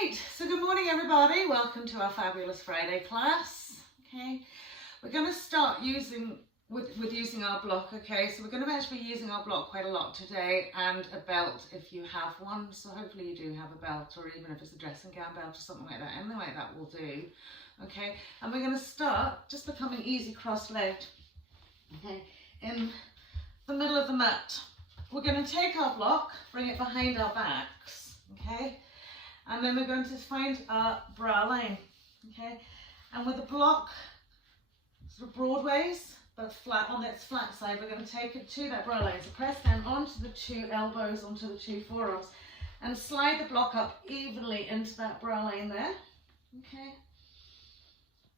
Great, so good morning everybody, welcome to our fabulous Friday class. Okay, we're going to start using our block. Okay, so we're going to actually be using our block quite a lot today, and a belt if you have one. So hopefully you do have a belt, or even if it's a dressing gown belt or something like that, anything like that will do. Okay, and we're going to start just becoming easy cross-legged. Okay, in the middle of the mat. We're going to take our block, bring it behind our backs. Okay. And then we're going to find our bra line, okay? And with the block sort of broadways, but flat on its flat side, we're going to take it to that bra line. So press down onto the two elbows, onto the two forearms, and slide the block up evenly into that bra line there, okay?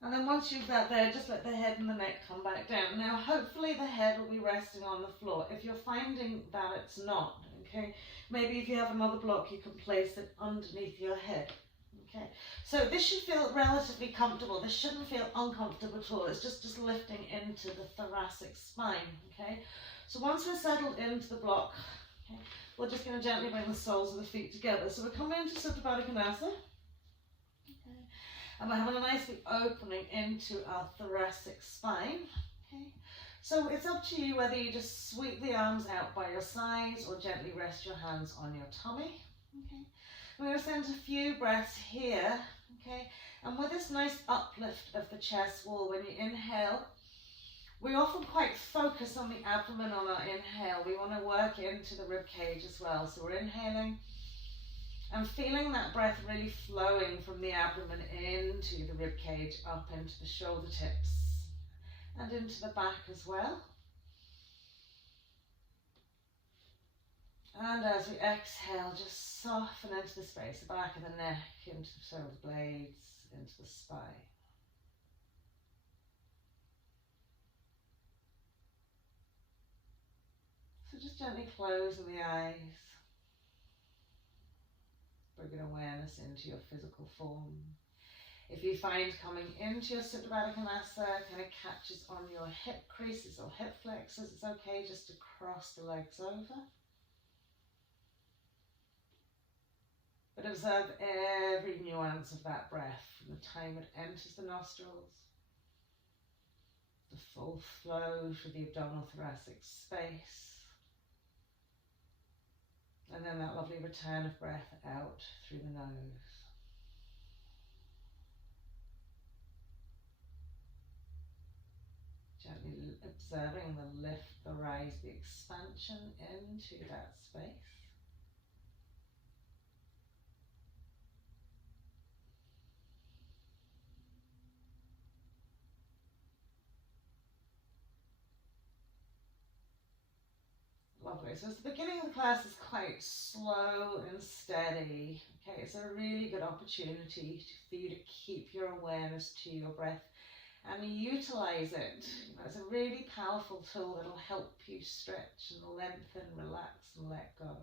And then once you've got there, just let the head and the neck come back down. Now, hopefully the head will be resting on the floor. If you're finding that it's not, okay, maybe if you have another block, you can place it underneath your head. Okay, so this should feel relatively comfortable. This shouldn't feel uncomfortable at all. It's just lifting into the thoracic spine. Okay, so once we're settled into the block, okay, we're just going to gently bring the soles of the feet together. So we're coming into Supta Baddha Konasana. Okay, and we're having a nice big opening into our thoracic spine. Okay. So it's up to you whether you just sweep the arms out by your sides or gently rest your hands on your tummy. Okay. We're going to send a few breaths here. Okay. And with this nice uplift of the chest wall, when you inhale, we often quite focus on the abdomen on our inhale. We want to work into the rib cage as well. So we're inhaling and feeling that breath really flowing from the abdomen into the rib cage, up into the shoulder tips. And into the back as well. And as we exhale, just soften into the space, the back of the neck, into the shoulder blades, into the spine. So just gently closing the eyes, bringing awareness into your physical form. If you find coming into your Supta Baddha Konasana kind of catches on your hip creases or hip flexors, it's okay just to cross the legs over. But observe every nuance of that breath from the time it enters the nostrils, the full flow through the abdominal thoracic space, and then that lovely return of breath out through the nose. Gently observing the lift, the rise, the expansion into that space. Lovely. So the beginning of the class is quite slow and steady. Okay, it's a really good opportunity for you to keep your awareness to your breath and utilize it. You know, it's a really powerful tool that'll help you stretch and lengthen, relax and let go.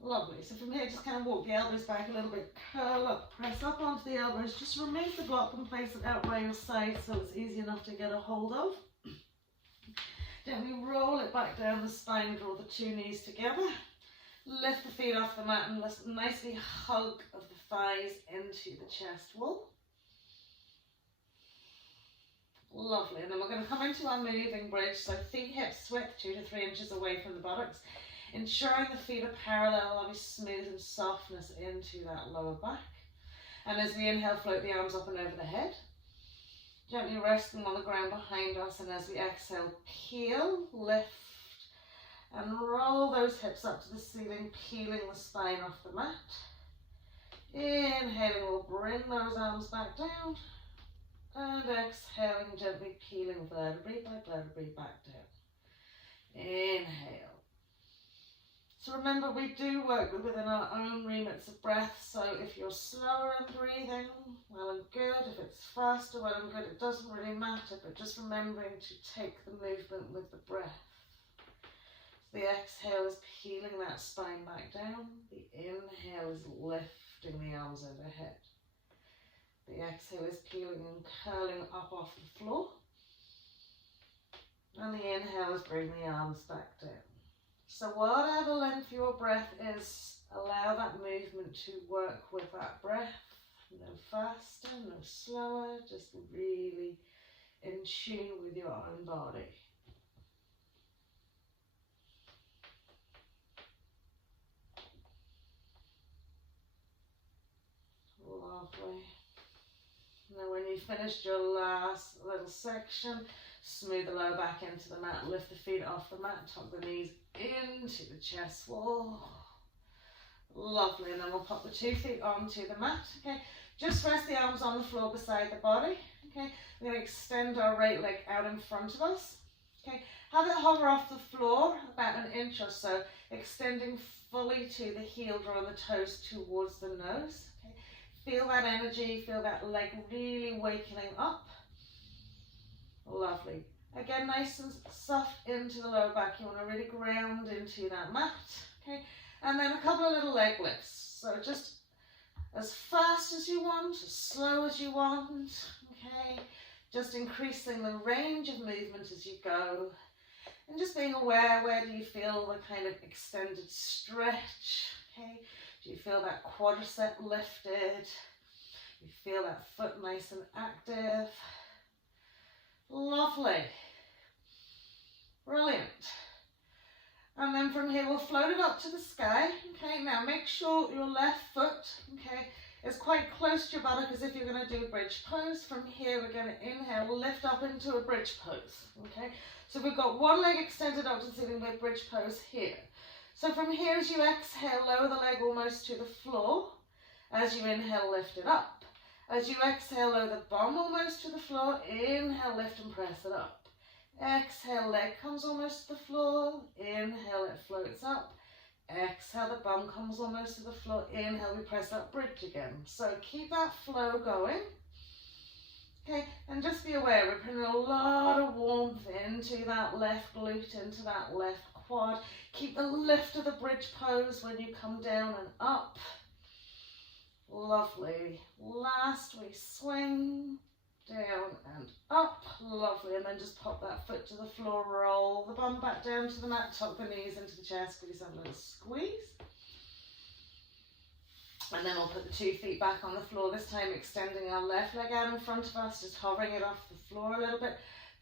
Lovely. So from here, just kind of walk the elbows back a little bit, curl up, press up onto the elbows, just remove the block and place it out by your side so it's easy enough to get a hold of. Gently roll it back down the spine, draw the two knees together. Lift the feet off the mat and let's nicely hug of the thighs into the chest wall. Lovely. And then we're going to come into our moving bridge. So feet hips width 2 to 3 inches away from the buttocks. Ensuring the feet are parallel, lovely smooth and softness into that lower back. And as we inhale, float the arms up and over the head. Gently resting on the ground behind us, and as we exhale, peel, lift, and roll those hips up to the ceiling, peeling the spine off the mat. Inhaling, we'll bring those arms back down, and exhaling, gently peeling vertebrae by vertebrae back down. Inhale. So remember, we do work within our own remits of breath, so if you're slower in breathing, well and good. If it's faster, well and good. It doesn't really matter, but just remembering to take the movement with the breath. So the exhale is peeling that spine back down. The inhale is lifting the arms overhead. The exhale is peeling and curling up off the floor. And the inhale is bringing the arms back down. So whatever length your breath is, allow that movement to work with that breath. No faster, no slower, just really in tune with your own body. Lovely. Now when you've finished your last little section, smooth the lower back into the mat, lift the feet off the mat, tuck the knees into the chest wall. Lovely, and then we'll pop the 2 feet onto the mat, okay? Just rest the arms on the floor beside the body, okay? We're going to extend our right leg out in front of us, okay? Have it hover off the floor about an inch or so, extending fully to the heel, drawing the toes towards the nose, okay? Feel that energy, feel that leg really wakening up. Lovely. Again, nice and soft into the lower back. You want to really ground into that mat, okay? And then a couple of little leg lifts. So just as fast as you want, as slow as you want, okay? Just increasing the range of movement as you go. And just being aware, where do you feel the kind of extended stretch, okay? Do you feel that quadricep lifted? You feel that foot nice and active? Lovely. Brilliant. And then from here, we'll float it up to the sky. Okay, now make sure your left foot, okay, is quite close to your buttock as if you're going to do a bridge pose. From here, we're going to inhale, we'll lift up into a bridge pose. Okay, so we've got one leg extended up to the ceiling with bridge pose here. So from here, as you exhale, lower the leg almost to the floor. As you inhale, lift it up. As you exhale, lower the bum almost to the floor. Inhale, lift and press it up. Exhale, leg comes almost to the floor. Inhale, it floats up. Exhale, the bum comes almost to the floor. Inhale, we press that bridge again. So keep that flow going. Okay, and just be aware, we're putting a lot of warmth into that left glute, into that left quad. Keep the lift of the bridge pose when you come down and up. Lovely. Last, we swing down and up. Lovely. And then just pop that foot to the floor, roll the bum back down to the mat, tuck the knees into the chest, give yourself a little squeeze. And then we'll put the 2 feet back on the floor, this time extending our left leg out in front of us, just hovering it off the floor a little bit,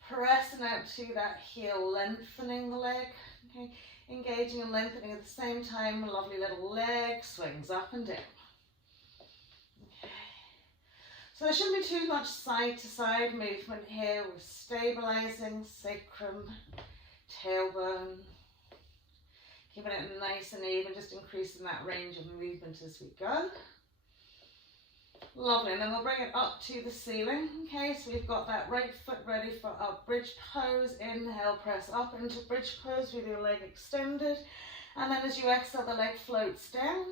pressing out to that heel, lengthening the leg, okay, engaging and lengthening at the same time. A lovely little leg swings up and down. So there shouldn't be too much side to side movement here. We're stabilizing sacrum, tailbone, keeping it nice and even, just increasing that range of movement as we go. Lovely, and then we'll bring it up to the ceiling. Okay, so we've got that right foot ready for our bridge pose. Inhale, press up into bridge pose with your leg extended. And then as you exhale, the leg floats down.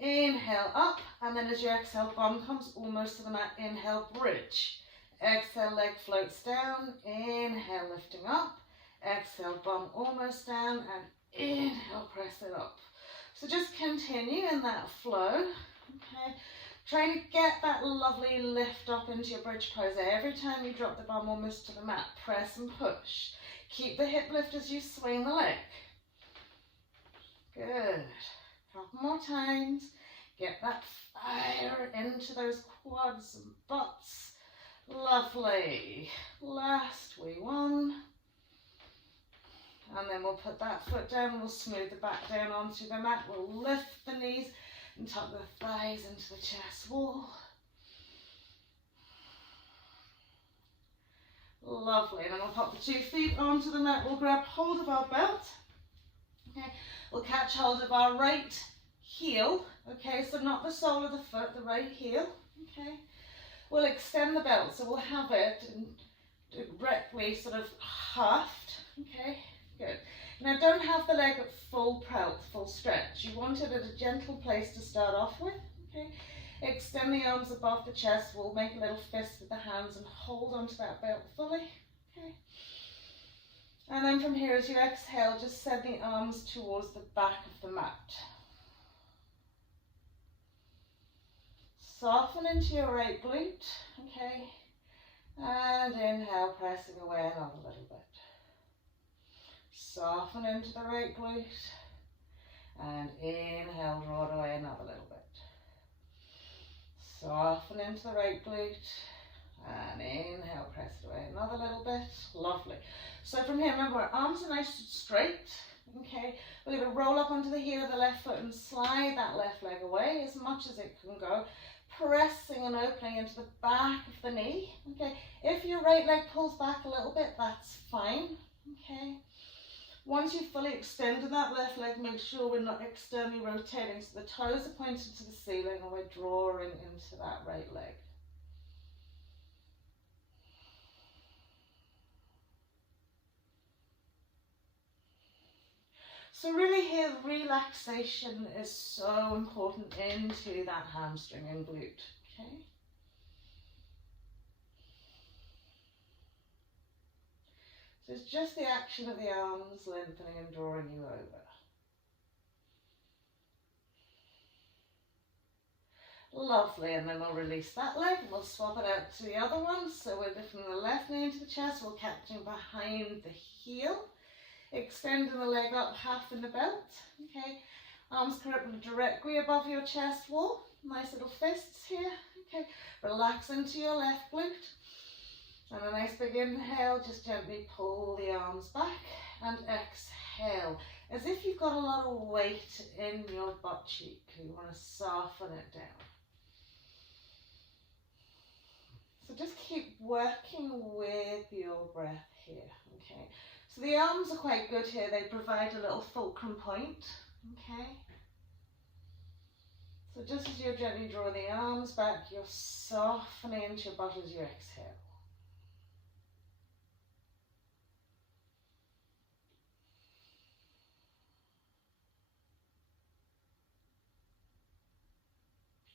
Inhale up, and then as you exhale, bum comes almost to the mat. Inhale, bridge. Exhale, leg floats down. Inhale, lifting up. Exhale, bum almost down, and inhale, press it up. So just continue in that flow. Okay, trying to get that lovely lift up into your bridge pose. Every time you drop the bum almost to the mat, press and push. Keep the hip lift as you swing the leg. Good. Couple more times. Get that fire into those quads and butts. Lovely. Last, one. And then we'll put that foot down. We'll smooth the back down onto the mat. We'll lift the knees and tuck the thighs into the chest wall. Lovely. And then we'll pop the 2 feet onto the mat. We'll grab hold of our belt. Okay. We'll catch hold of our right heel, okay, so not the sole of the foot, the right heel, okay. We'll extend the belt, so we'll have it directly sort of haft, okay, good. Now don't have the leg at full stretch. You want it at a gentle place to start off with, okay. Extend the arms above the chest. We'll make a little fist with the hands and hold onto that belt fully, okay. And then from here, as you exhale, just send the arms towards the back of the mat. Soften into your right glute, okay? And inhale, pressing away another little bit. Soften into the right glute. And inhale, draw it away another little bit. Soften into the right glute. And inhale, press it away another little bit. Lovely. So from here, remember, our arms are nice and straight. Okay, we're going to roll up onto the heel of the left foot and slide that left leg away as much as it can go, pressing and opening into the back of the knee. Okay, if your right leg pulls back a little bit, that's fine. Okay, once you've fully extended that left leg, make sure we're not externally rotating, so the toes are pointed to the ceiling and we're drawing into that right leg. So really here, relaxation is so important into that hamstring and glute, okay? So it's just the action of the arms lengthening and drawing you over. Lovely, and then we'll release that leg and we'll swap it out to the other one. So we're lifting the left knee into the chest, we're catching behind the heel. Extending the leg up half in the belt, okay, arms currently directly above your chest wall, nice little fists here, okay, relax into your left glute, and a nice big inhale, just gently pull the arms back, and exhale, as if you've got a lot of weight in your butt cheek, you want to soften it down. So just keep working with your breath here, okay. So the arms are quite good here, they provide a little fulcrum point, okay? So just as you're gently drawing the arms back, you're softening into your butt as you exhale.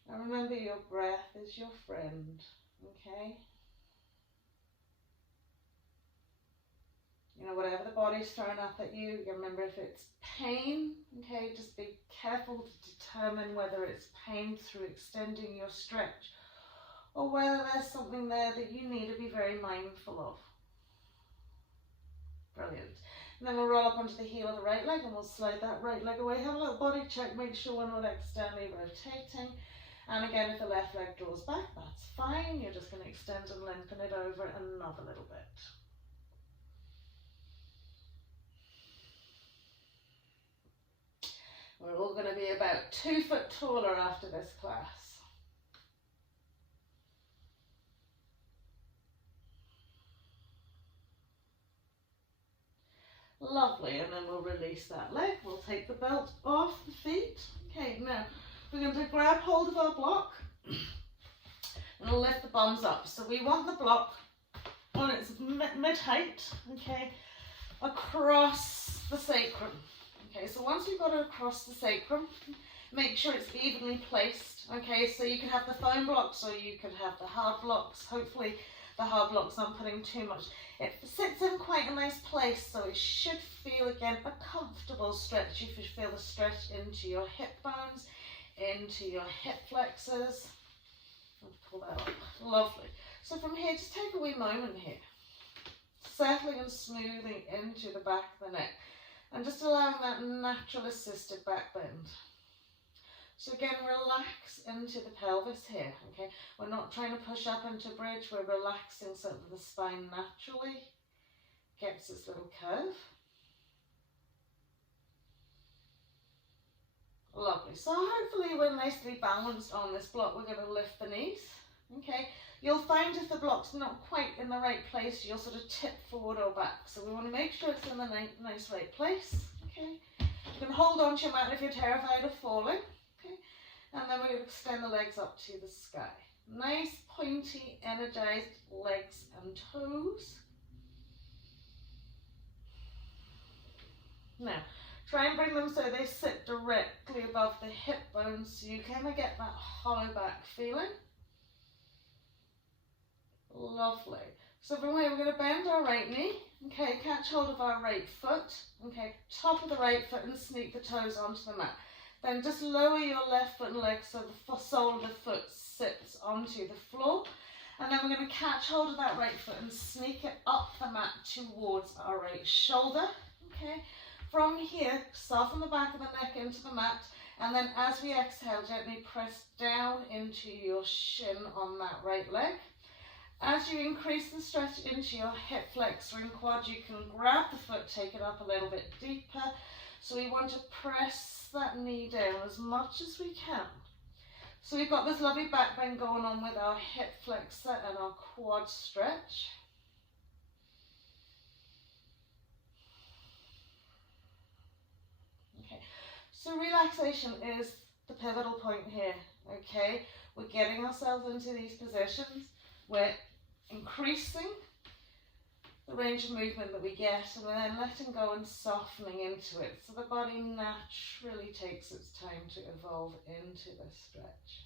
And remember, your breath is your friend, okay? You know, whatever the body's throwing up at you, remember if it's pain, okay, just be careful to determine whether it's pain through extending your stretch or whether there's something there that you need to be very mindful of. Brilliant. And then we'll roll up onto the heel of the right leg and we'll slide that right leg away. Have a little body check, make sure we're not externally rotating. And again, if the left leg draws back, that's fine. You're just going to extend and lengthen it over another little bit. We're all going to be about 2 foot taller after this class. Lovely, and then we'll release that leg. We'll take the belt off the feet. Okay, now we're going to grab hold of our block and we'll lift the bums up. So we want the block on its mid-height, okay, across the sacrum. Okay, so once you've got it across the sacrum, make sure it's evenly placed. Okay, so you can have the foam blocks or you can have the hard blocks. Hopefully the hard blocks aren't putting too much. It sits in quite a nice place, so it should feel, again, a comfortable stretch. You should feel the stretch into your hip bones, into your hip flexors. Let's pull that up. Lovely. So from here, just take a wee moment here. Settling and smoothing into the back of the neck. And just allowing that natural assisted back bend. So again, relax into the pelvis here, okay? We're not trying to push up into bridge, we're relaxing so that the spine naturally gets this little curve. Lovely. So hopefully we're nicely balanced on this block. We're going to lift the knees, okay? You'll find if the block's not quite in the right place, you'll sort of tip forward or back. So we want to make sure it's in the nice right place, okay? You can hold on to your mat if you're terrified of falling, okay? And then we're going to extend the legs up to the sky. Nice, pointy, energized legs and toes. Now, try and bring them so they sit directly above the hip bones so you kind of get that hollow back feeling. Lovely. So from here, we're going to bend our right knee, okay, catch hold of our right foot, okay, top of the right foot and sneak the toes onto the mat. Then just lower your left foot and leg so the sole of the foot sits onto the floor. And then we're going to catch hold of that right foot and sneak it up the mat towards our right shoulder, Okay, from here, soften the back of the neck into the mat, and then as we exhale, gently press down into your shin on that right leg. As you increase the stretch into your hip flexor and quad, you can grab the foot, take it up a little bit deeper. So we want to press that knee down as much as we can. So we've got this lovely back bend going on with our hip flexor and our quad stretch. Okay, so relaxation is the pivotal point here, okay? We're getting ourselves into these positions. We're increasing the range of movement that we get, and we're then letting go and softening into it, so the body naturally takes its time to evolve into this stretch.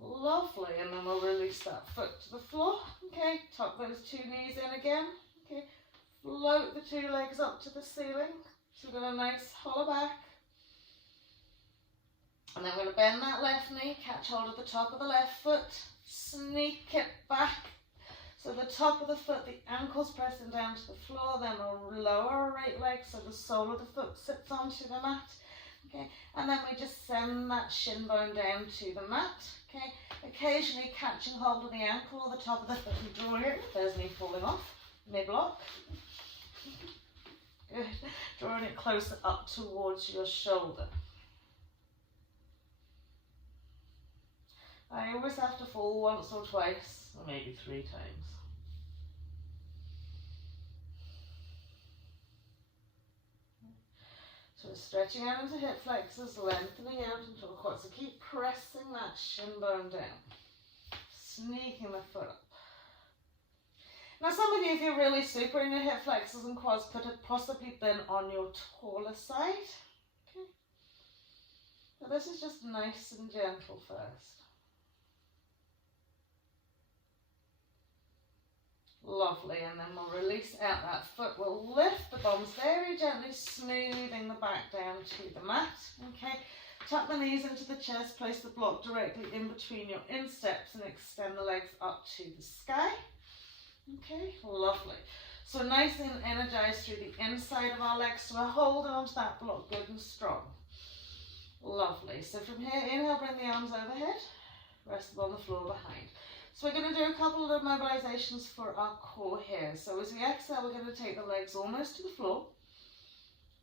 Lovely, and then we'll release that foot to the floor. Okay, tuck those two knees in again. Okay, float the two legs up to the ceiling, so we've got a nice hollow back. And then we're going to bend that left knee, catch hold of the top of the left foot, sneak it back. So the top of the foot, the ankle's pressing down to the floor, then we'll lower our right leg so the sole of the foot sits onto the mat. Okay, and then we just send that shin bone down to the mat. Okay, occasionally catching hold of the ankle or the top of the foot and drawing it. There's me falling off, mid-block. Good, drawing it closer up towards your shoulder. I always have to fall once or twice, or maybe 3 times. So we're stretching out into hip flexors, lengthening out into the quad. So keep pressing that shin bone down, sneaking the foot up. Now some of you, if you're really super in your hip flexors and quads, could have possibly been on your taller side. Okay. But this is just nice and gentle first. Lovely, and then we'll release out that foot. We'll lift the bones very gently, smoothing the back down to the mat. Okay, tuck the knees into the chest, place the block directly in between your insteps and extend the legs up to the sky. Okay, lovely. So nice and energized through the inside of our legs, so we're holding onto that block good and strong. Lovely. So from here, inhale, bring the arms overhead, rest them on the floor behind. So we're going to do a couple of mobilizations for our core here. So as we exhale, we're going to take the legs almost to the floor.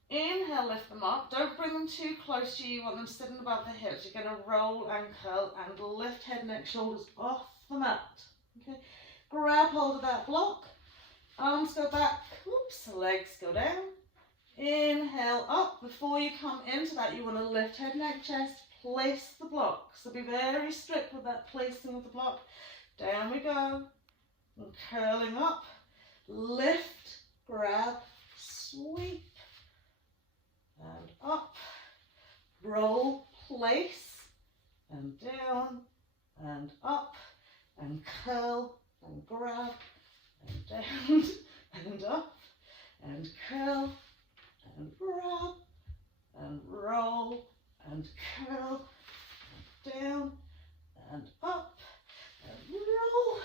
Inhale, lift them up. Don't bring them too close to you. You want them sitting above the hips. You're going to roll and curl and lift head, neck, shoulders off the mat. Okay. Grab hold of that block. Arms go back. Oops, legs go down. Inhale up. Before you come into that, you want to lift head, neck, chest. Place the block. So be very strict with that placing of the block. Down we go, and curling up, lift, grab, sweep, and up, roll, place, and down, and up, and curl, and grab, and down, and up, and curl, and grab, and roll, and curl, and down, and up, and roll,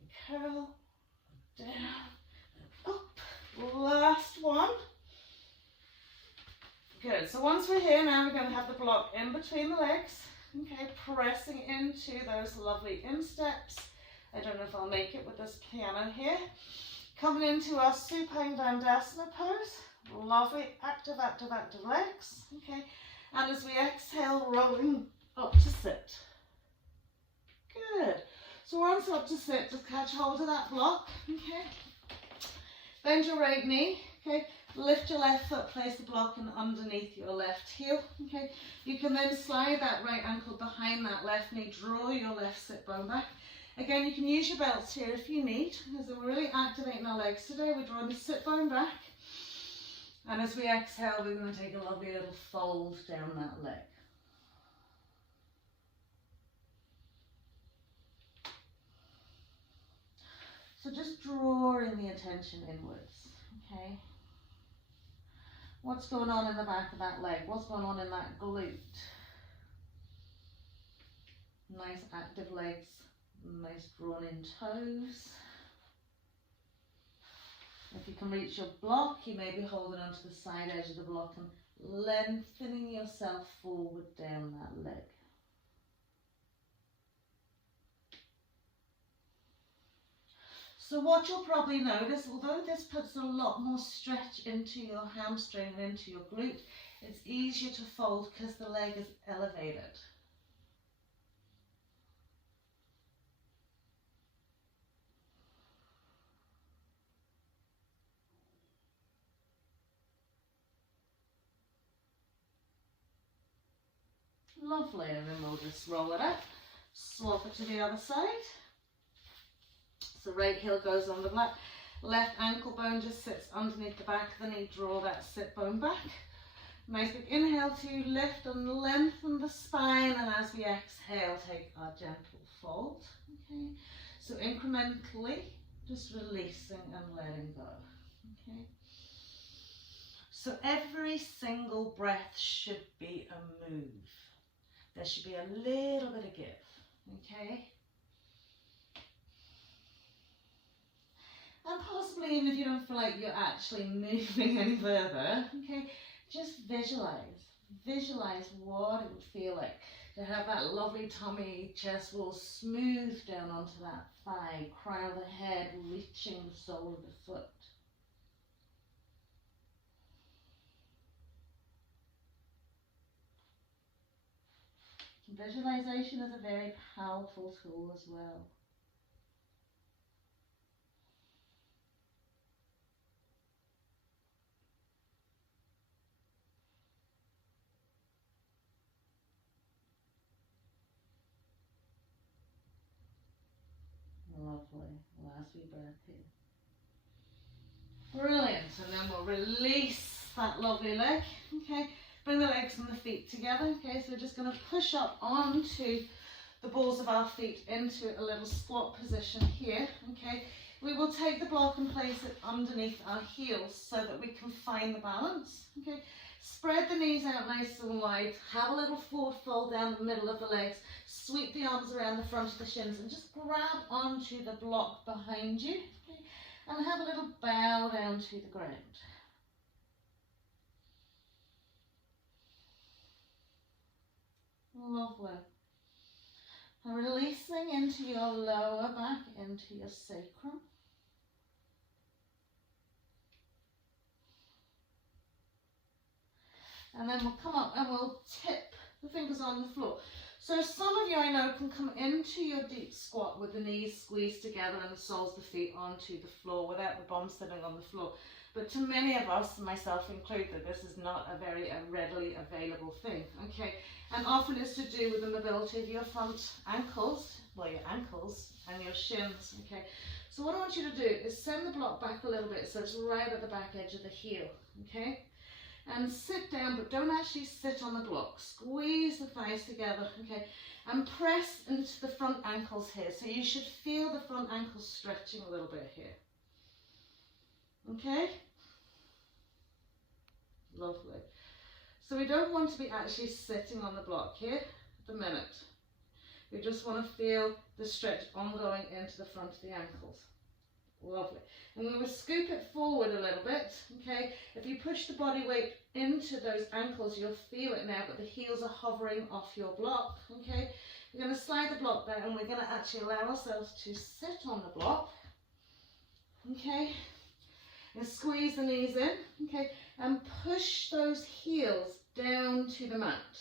and curl, and down, and up. Last one. Good, so once we're here now, we're going to have the block in between the legs. Okay, pressing into those lovely insteps. I don't know if I'll make it with this piano here. Coming into our supine dandasana pose. Lovely, active, active, active legs. Okay, and as we exhale, rolling up to sit. Good. So once up to sit, just catch hold of that block. Okay. Bend your right knee. Okay. Lift your left foot, place the block in underneath your left heel. Okay. You can then slide that right ankle behind that left knee, draw your left sit bone back. Again, you can use your belts here if you need, because we're really activating our legs today. We're drawing the sit bone back. And as we exhale, we're going to take a lovely little fold down that leg. So just drawing the attention inwards, okay? What's going on in the back of that leg? What's going on in that glute? Nice active legs, nice drawn in toes. If you can reach your block, you may be holding onto the side edge of the block and lengthening yourself forward down that leg. So what you'll probably notice, although this puts a lot more stretch into your hamstring and into your glute, it's easier to fold because the leg is elevated. Lovely, and then we'll just roll it up, swap it to the other side. So right heel goes on the left ankle bone just sits underneath the back of the knee, draw that sit bone back. Nice big inhale to lift and lengthen the spine, and as we exhale, take our gentle fold. Okay, so incrementally, just releasing and letting go. Okay, so every single breath should be a move. There should be a little bit of give. Okay. And possibly even if you don't feel like you're actually moving any further, okay, just visualize what it would feel like to have that lovely tummy, chest wall smooth down onto that thigh, crown of the head reaching the sole of the foot. Visualization is a very powerful tool as well. Lovely. Last wee breath here. Brilliant. And then we'll release that lovely leg. Okay. Bring the legs and the feet together. Okay. So we're just going to push up onto the balls of our feet into a little squat position here. Okay. We will take the block and place it underneath our heels so that we can find the balance. Okay. Spread the knees out nice and wide. Have a little forward fold down the middle of the legs. Sweep the arms around the front of the shins and just grab onto the block behind you. Okay, and have a little bow down to the ground. Lovely. And releasing into your lower back, into your sacrum. And then we'll come up and we'll tip the fingers on the floor. So some of you I know can come into your deep squat with the knees squeezed together and the soles of the feet onto the floor without the bum sitting on the floor. But to many of us, myself included, this is not a very readily available thing. Okay, and often it's to do with the mobility of your front ankles, well, your ankles and your shins. Okay, so what I want you to do is send the block back a little bit so it's right at the back edge of the heel. Okay. And sit down, but don't actually sit on the block. Squeeze the thighs together, okay? And press into the front ankles here. So you should feel the front ankles stretching a little bit here. Okay? Lovely. So we don't want to be actually sitting on the block here at the minute. We just want to feel the stretch ongoing into the front of the ankles. Lovely. And we will scoop it forward a little bit, okay? If you push the body weight into those ankles, you'll feel it now, but the heels are hovering off your block, okay? We're going to slide the block down and we're going to actually allow ourselves to sit on the block, okay? And squeeze the knees in, okay? And push those heels down to the mat.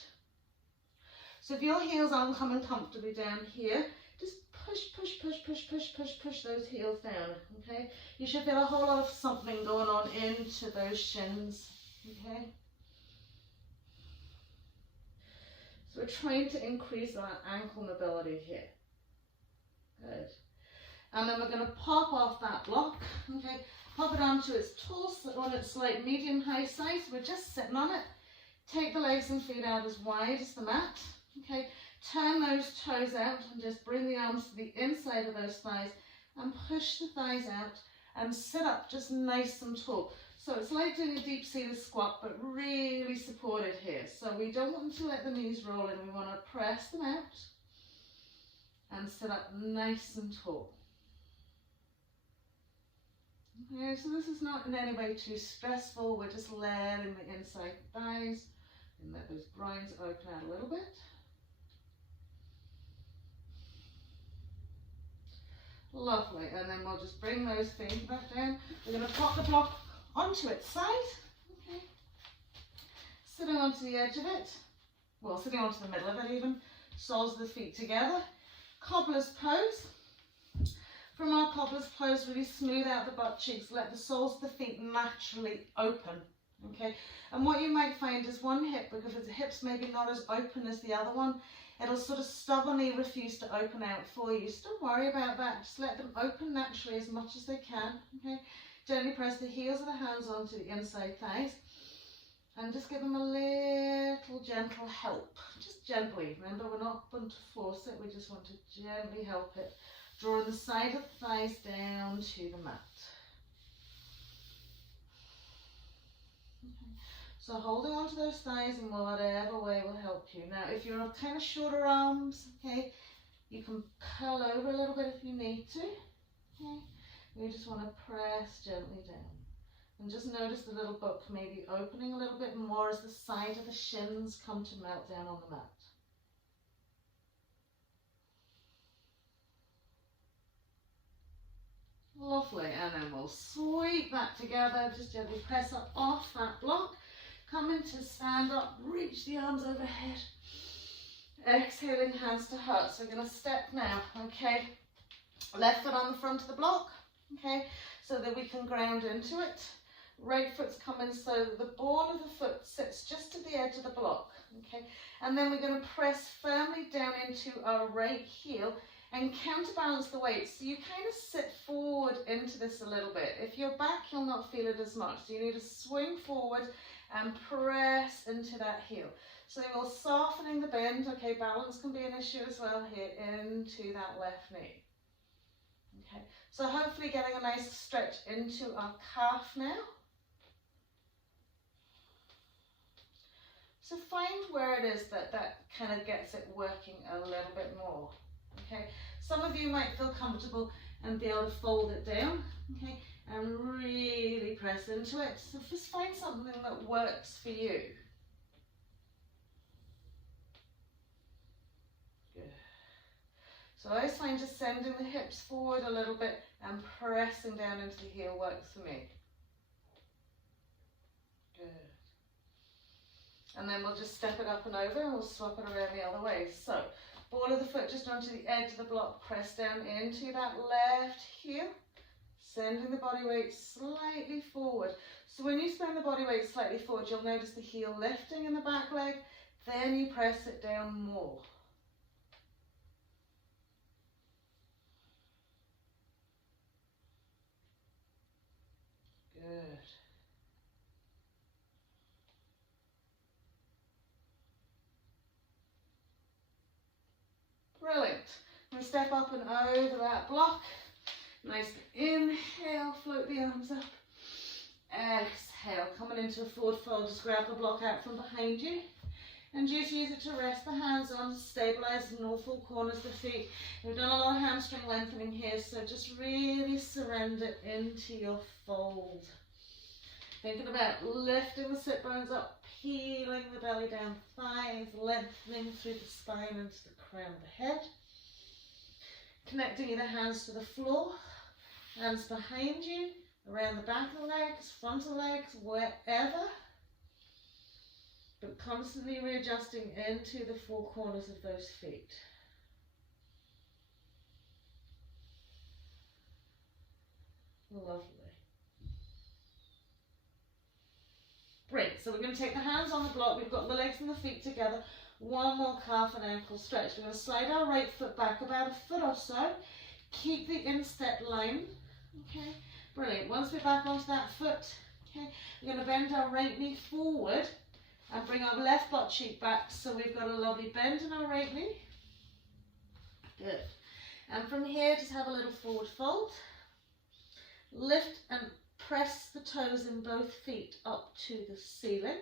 So if your heels aren't coming comfortably down here, just push those heels down, okay? You should feel a whole lot of something going on into those shins, okay? So we're trying to increase our ankle mobility here. Good. And then we're going to pop off that block, okay? Pop it onto its torso, on its like medium-high size. We're just sitting on it. Take the legs and feet out as wide as the mat, okay? Turn those toes out and just bring the arms to the inside of those thighs and push the thighs out and sit up just nice and tall. So it's like doing a deep-seated squat, but really supported here. So we don't want to let the knees roll in. We want to press them out and sit up nice and tall. Okay, so this is not in any way too stressful. We're just letting the inside thighs and let those groins open out a little bit. Lovely, and then we'll just bring those feet back down. We're going to pop the block onto its side, okay, sitting onto the edge of it, well, sitting onto the middle of it even, soles of the feet together, cobbler's pose. From our cobbler's pose, really smooth out the butt cheeks, let the soles of the feet naturally open, okay, and what you might find is one hip, because the hip's maybe not as open as the other one, it'll sort of stubbornly refuse to open out for you. So don't worry about that. Just let them open naturally as much as they can. Okay. Gently press the heels of the hands onto the inside thighs. And just give them a little gentle help. Just gently. Remember, we're not going to force it. We just want to gently help it. Drawing the side of the thighs down to the mat. So holding onto those thighs in whatever way will help you. Now, if you're kind of shorter arms, okay, you can curl over a little bit if you need to. Okay, you just want to press gently down. And just notice the little book maybe opening a little bit more as the side of the shins come to melt down on the mat. Lovely, and then we'll sweep that together. Just gently press up off that block. Come into stand up, reach the arms overhead. Exhaling, hands to heart. So we're going to step now, okay? Left foot on the front of the block, okay? So that we can ground into it. Right foot's coming so that the ball of the foot sits just to the edge of the block, okay? And then we're going to press firmly down into our right heel and counterbalance the weight. So you kind of sit forward into this a little bit. If you're back, you'll not feel it as much. So you need to swing forward and press into that heel. So we're softening the bend. Okay, balance can be an issue as well here, into that left knee. Okay, so hopefully getting a nice stretch into our calf now. So find where it is that kind of gets it working a little bit more. Okay, some of you might feel comfortable and be able to fold it down. Okay, and really press into it. So just find something that works for you. Good. So I always find just sending the hips forward a little bit and pressing down into the heel works for me. Good. And then we'll just step it up and over and we'll swap it around the other way. So ball of the foot just onto the edge of the block, press down into that left heel. Sending the body weight slightly forward. So when you send the body weight slightly forward, you'll notice the heel lifting in the back leg. Then you press it down more. Good. Brilliant. I'm going to step up and over that block. Nice inhale, float the arms up. Exhale, coming into a forward fold, just grab the block out from behind you. And just use it to rest the hands on, to stabilize in all four corners of the feet. We've done a lot of hamstring lengthening here, so just really surrender into your fold. Thinking about lifting the sit bones up, peeling the belly down, thighs lengthening through the spine into the crown of the head. Connecting either hands to the floor, hands behind you, around the back of the legs, front of the legs, wherever. But constantly readjusting into the four corners of those feet. Lovely. Great, so we're going to take the hands on the block. We've got the legs and the feet together. One more calf and ankle stretch. We're going to slide our right foot back about a foot or so. Keep the instep line. Okay, brilliant. Once we're back onto that foot, okay, we're going to bend our right knee forward and bring our left butt cheek back so we've got a lovely bend in our right knee. Good. And from here, just have a little forward fold. Lift and press the toes in both feet up to the ceiling.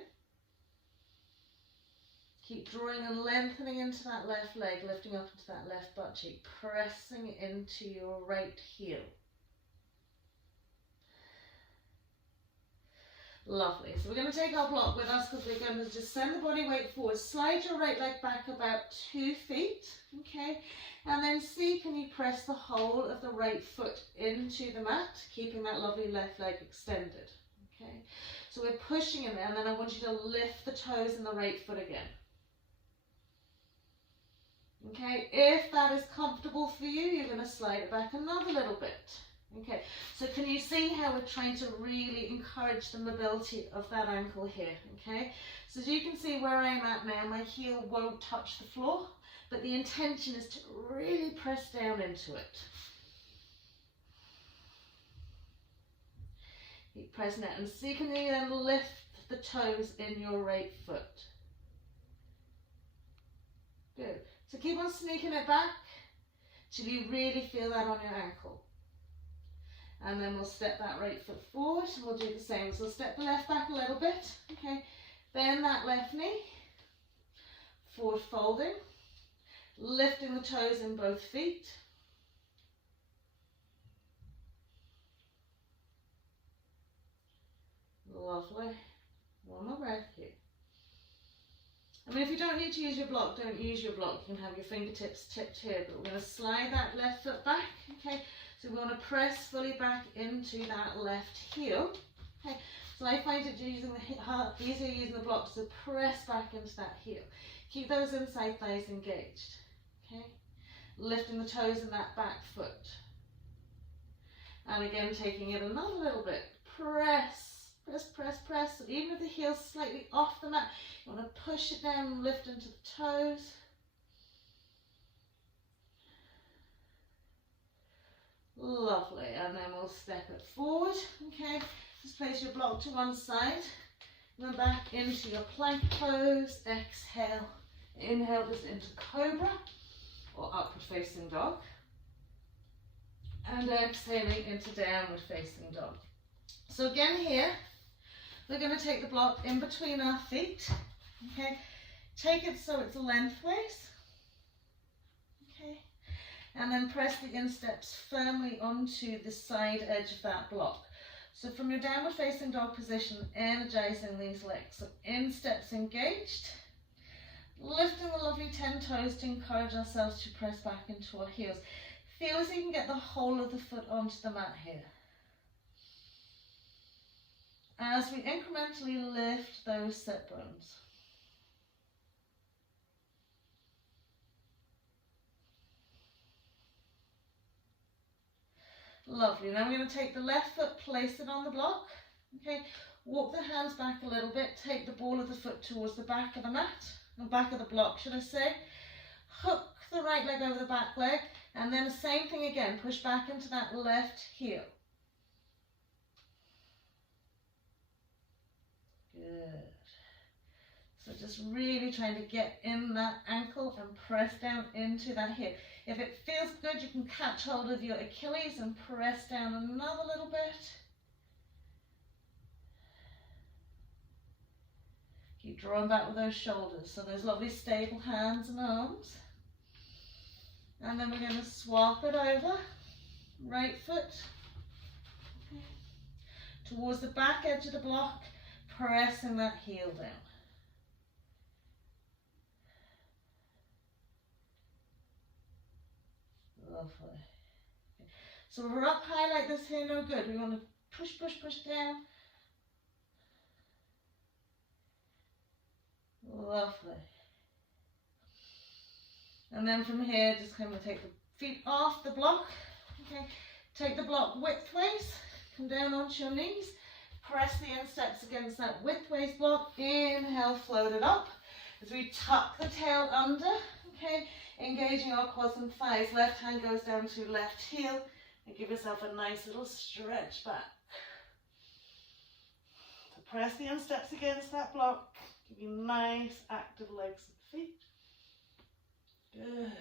Keep drawing and lengthening into that left leg, lifting up into that left butt cheek, pressing into your right heel. Lovely. So we're going to take our block with us because we're going to just send the body weight forward. Slide your right leg back about 2 feet, okay? And then see, can you press the whole of the right foot into the mat, keeping that lovely left leg extended, okay? So we're pushing in there, and then I want you to lift the toes in the right foot again. Okay, if that is comfortable for you, you're going to slide it back another little bit. Okay, so can you see how we're trying to really encourage the mobility of that ankle here? Okay, so as you can see where I'm at now, my heel won't touch the floor, but the intention is to really press down into it. Keep pressing it, and see, can you then lift the toes in your right foot? Good. So keep on sneaking it back till you really feel that on your ankle. And then we'll step that right foot forward and we'll do the same. So we'll step the left back a little bit. Okay, bend that left knee, forward folding, lifting the toes in both feet. Lovely. One more breath here. I mean, if you don't need to use your block, don't use your block. You can have your fingertips tipped here, but we're going to slide that left foot back, okay? So we want to press fully back into that left heel, okay? So I find it easier using the blocks to press back into that heel. Keep those inside thighs engaged, okay? Lifting the toes in that back foot. And again, taking it another little bit. Press. Press, press, press. So even if the heel's slightly off the mat, you want to push it down and lift into the toes. Lovely. And then we'll step it forward. Okay. Just place your block to one side. Then back into your plank pose. Exhale. Inhale this into cobra or upward facing dog. And exhaling into downward facing dog. So again here, we're going to take the block in between our feet, okay? Take it so it's lengthways, okay? And then press the insteps firmly onto the side edge of that block. So from your downward facing dog position, energizing these legs. So insteps engaged, lifting the lovely 10 toes to encourage ourselves to press back into our heels. Feel as you can get the whole of the foot onto the mat here. As we incrementally lift those sit bones. Lovely. Now we're going to take the left foot, place it on the block. Okay. Walk the hands back a little bit. Take the ball of the foot towards the back of the mat, the back of the block, should I say. Hook the right leg over the back leg, and then the same thing again. Push back into that left heel. Good. So just really trying to get in that ankle and press down into that hip. If it feels good, you can catch hold of your Achilles and press down another little bit. Keep drawing back with those shoulders. So those lovely stable hands and arms. And then we're going to swap it over. Right foot. Okay. Towards the back edge of the block. Pressing that heel down. Lovely. Okay. So we're up high like this here, no good. We want to push, push, push down. Lovely. And then from here, just kind of take the feet off the block. Okay. Take the block widthways. Come down onto your knees. Press the insteps against that widthways block. Inhale, float it up. As we tuck the tail under, okay, engaging our quads and thighs. Left hand goes down to left heel, and give yourself a nice little stretch back. So press the insteps against that block. Give you nice active legs and feet. Good.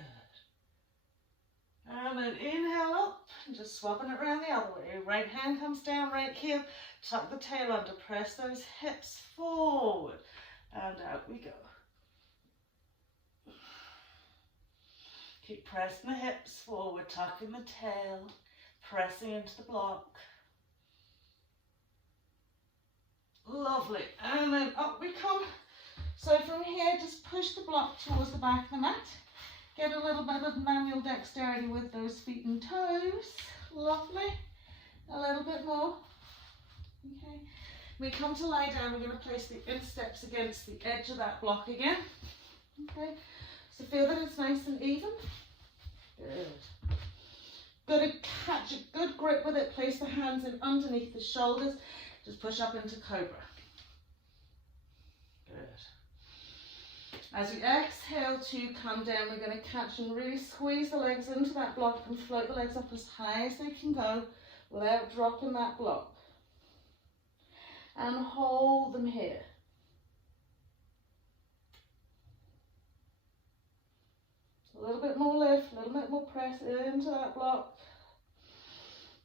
And then inhale up, and just swapping it around the other way. Right hand comes down, right heel. Tuck the tail under, press those hips forward, and out we go. Keep pressing the hips forward, tucking the tail, pressing into the block. Lovely. And then up we come. So from here, just push the block towards the back of the mat. Get a little bit of manual dexterity with those feet and toes. Lovely. A little bit more. Okay. We come to lie down. We're going to place the insteps against the edge of that block again. Okay. So feel that it's nice and even. Good. Got to catch a good grip with it. Place the hands in underneath the shoulders. Just push up into cobra. Good. As you exhale to come down, we're going to catch and really squeeze the legs into that block and float the legs up as high as they can go without dropping that block. And hold them here. A little bit more lift, a little bit more press into that block.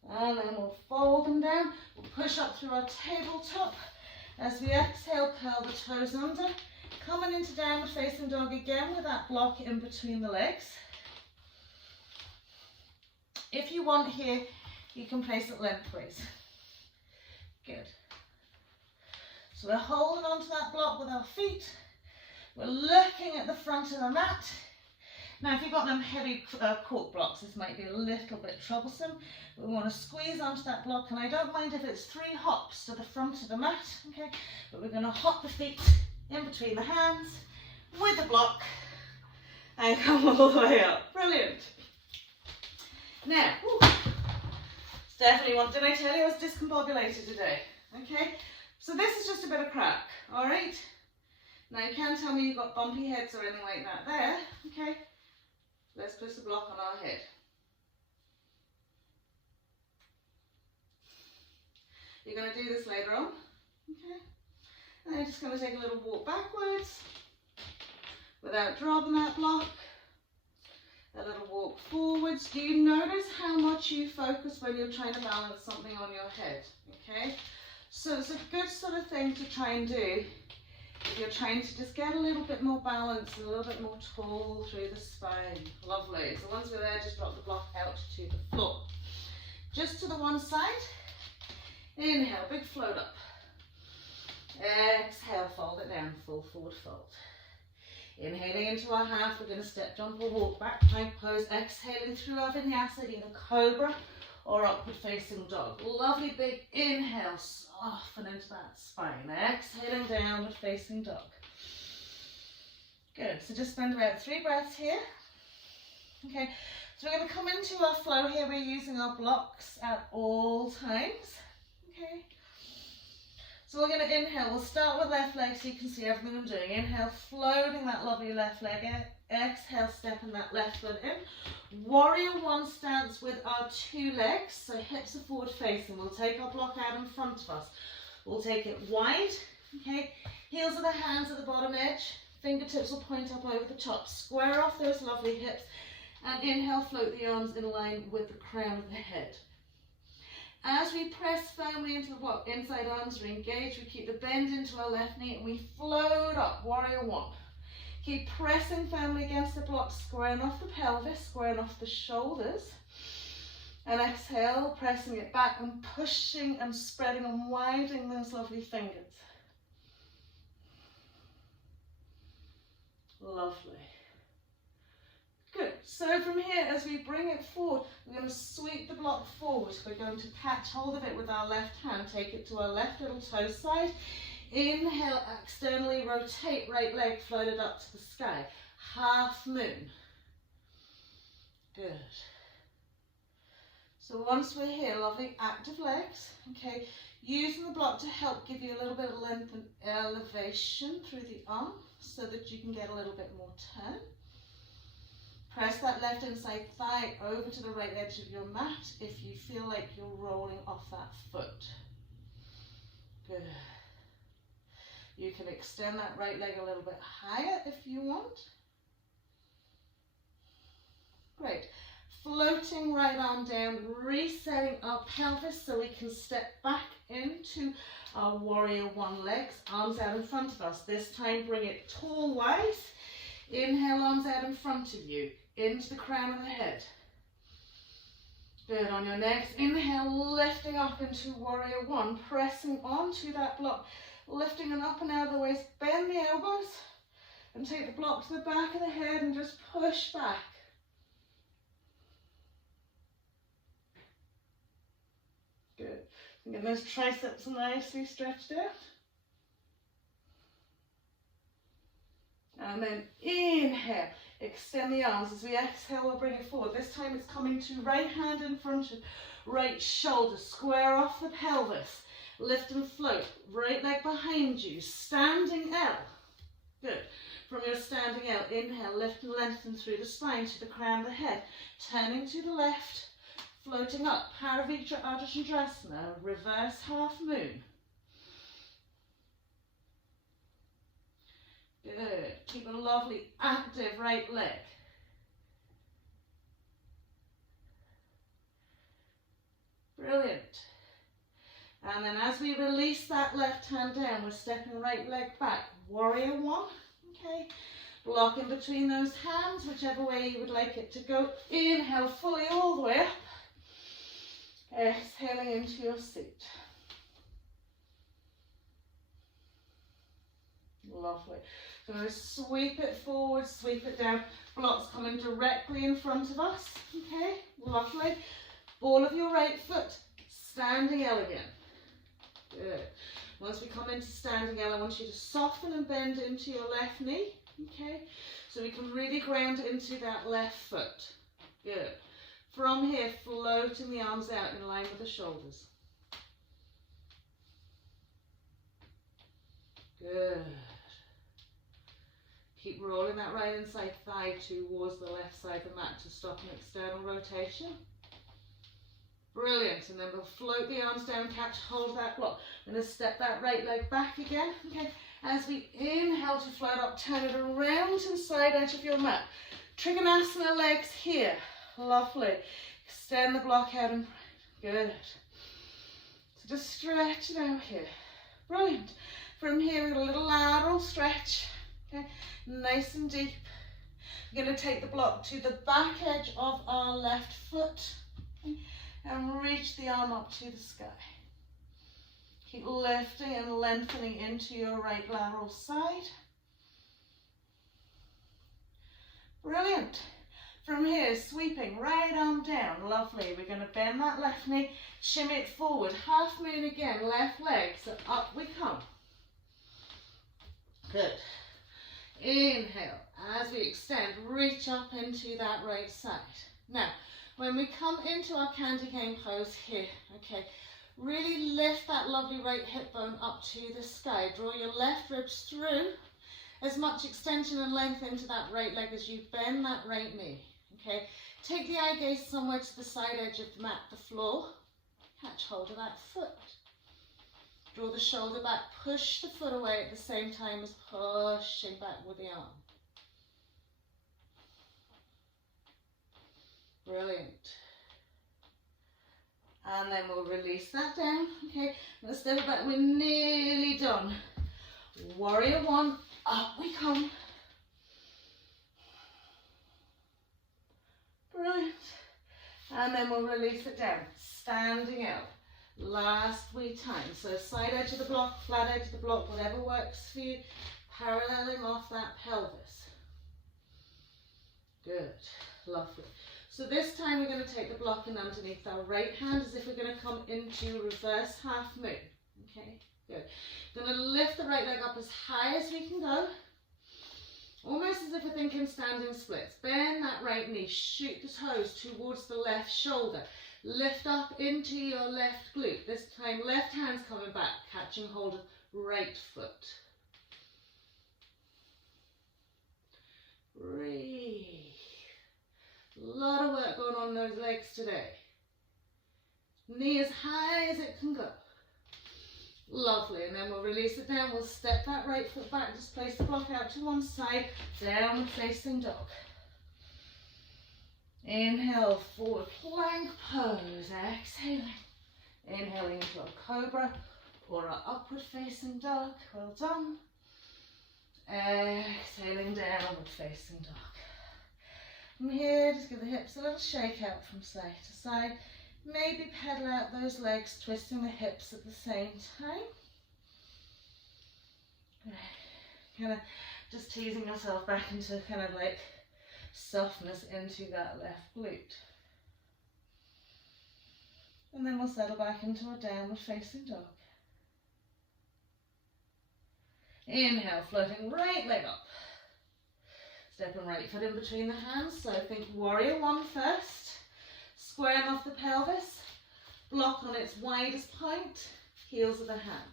And then we'll fold them down. We'll push up through our tabletop. As we exhale, curl the toes under. Coming into downward facing dog again with that block in between the legs. If you want here, you can place it lengthways. Good. So we're holding onto that block with our feet. We're looking at the front of the mat. Now, if you've got them heavy cork blocks, this might be a little bit troublesome. We want to squeeze onto that block, and I don't mind if it's 3 hops to the front of the mat, okay? But we're going to hop the feet in between the hands with the block and come all the way up. Brilliant. Now, Stephanie, did I tell you I was discombobulated today? Okay, so this is just a bit of crack, all right? Now, you can't tell me you've got bumpy heads or anything like that there, okay? Let's place the block on our head. You're going to do this later on, okay? And you're just going to take a little walk backwards without dropping that block. A little walk forwards. Do you notice how much you focus when you're trying to balance something on your head, okay? So it's a good sort of thing to try and do if you're trying to just get a little bit more balance, a little bit more tall through the spine. Lovely. So once we're there, just drop the block out to the floor. Just to the one side. Inhale, big float up. Exhale, fold it down, full forward fold. Inhaling into our half, we're going to step, jump or walk back, plank pose. Exhaling through our vinyasa, either cobra or upward facing dog. Lovely big inhale, soften into that spine. Exhaling downward facing dog. Good, so just spend about 3 breaths here. Okay, so we're going to come into our flow here. We're using our blocks at all times. Okay, so we're going to inhale. We'll start with left leg so you can see everything I'm doing. Inhale, floating that lovely left leg in. Exhale, stepping that left foot in. Warrior 1 stance with our 2 legs, so hips are forward facing. We'll take our block out in front of us. We'll take it wide, okay? Heels of the hands at the bottom edge. Fingertips will point up over the top. Square off those lovely hips. And inhale, float the arms in line with the crown of the head. As we press firmly into the block, inside arms are engaged. We keep the bend into our left knee and we float up, warrior 1. Keep pressing firmly against the block, squaring off the pelvis, squaring off the shoulders. And exhale, pressing it back and pushing and spreading and widening those lovely fingers. Lovely. Good. So from here, as we bring it forward, we're going to sweep the block forward. We're going to catch hold of it with our left hand, take it to our left little toe side. Inhale, externally rotate, right leg floated up to the sky. Half moon. Good. So once we're here, lovely active legs. Okay, using the block to help give you a little bit of length and elevation through the arm so that you can get a little bit more turn. Press that left inside thigh over to the right edge of your mat if you feel like you're rolling off that foot. Good. You can extend that right leg a little bit higher if you want. Great. Floating right arm down, resetting our pelvis so we can step back into our warrior 1 legs, arms out in front of us. This time bring it tall wise. Inhale, arms out in front of you. into the crown of the head. Good. On your next inhale, lifting up into warrior one, pressing onto that block, lifting it up and out of the waist, bend the elbows and take the block to the back of the head and just push back. Good. Get those triceps nicely stretched out. And then inhale, extend the arms. As we exhale, we'll bring it forward. This time it's coming to right hand in front of right shoulder. Square off the pelvis. Lift and float. Right leg behind you. Standing L. Good. From your standing L, inhale, lift and lengthen through the spine to the crown of the head. Turning to the left, floating up. Paravitra Ardha Chandrasana, reverse half moon. Good. Keep a lovely active right leg. Brilliant. And then as we release that left hand down, we're stepping right leg back. Warrior one. Okay. Block in between those hands, whichever way you would like it to go. Inhale fully all the way up. Exhaling into your seat. Lovely. So we're going to sweep it forward, sweep it down. Blocks coming directly in front of us. Okay, lovely. Ball of your right foot, standing L again. Good. Once we come into standing L, I want you to soften and bend into your left knee. Okay, so we can really ground into that left foot. Good. From here, floating the arms out in line with the shoulders. Good. Keep rolling that right inside thigh towards the left side of the mat to stop an external rotation. Brilliant. And then we'll float the arms down, catch hold of that block. I'm going to step that right leg back again. Okay. As we inhale to float up, turn it around to the side edge of your mat. Trikonasana legs here. Lovely. Extend the block out and good. So just stretch it out here. Brilliant. From here, we've got a little lateral stretch. Okay. Nice and deep. We're going to take the block to the back edge of our left foot. Okay. And reach the arm up to the sky. Keep lifting and lengthening into your right lateral side. Brilliant. From here, sweeping right arm down. Lovely. We're going to bend that left knee, shimmy it forward. Half moon again, left leg. So up we come. Good. Inhale. As we extend, reach up into that right side. Now, when we come into our candy cane pose here, okay, really lift that lovely right hip bone up to the sky. Draw your left ribs through. As much extension and length into that right leg as you bend that right knee. Okay, take the eye gaze somewhere to the side edge of the mat, the floor. Catch hold of that foot. Draw the shoulder back, push the foot away at the same time as pushing back with the arm. Brilliant. And then we'll release that down. Okay, let's step it back. We're nearly done. Warrior one, up we come. Brilliant. And then we'll release it down. Standing out. Last wee time. So side edge of the block, flat edge of the block, whatever works for you. Paralleling off that pelvis. Good. Lovely. So this time we're going to take the block in underneath our right hand as if we're going to come into reverse half moon. Okay, good. Going to lift the right leg up as high as we can go. Almost as if we're thinking standing splits. Bend that right knee, shoot the toes towards the left shoulder. Lift up into your left glute. This time left hand's coming back, catching hold of right foot. Breathe. A lot of work going on in those legs today. Knee as high as it can go. Lovely, and then we'll release it down. We'll step that right foot back, just place the block out to one side, downward facing dog. Inhale, forward plank pose, exhaling. Inhaling into a cobra or an upward facing dog. Well done. Exhaling, downward facing dog. From here, just give the hips a little shake out from side to side. Maybe pedal out those legs, twisting the hips at the same time. Kind of just teasing yourself back into kind of like softness into that left glute. And then we'll settle back into a downward facing dog. Inhale, floating right leg up. Stepping right foot in between the hands. So think warrior one first. Squaring off the pelvis. Block on its widest point. Heels of the hands.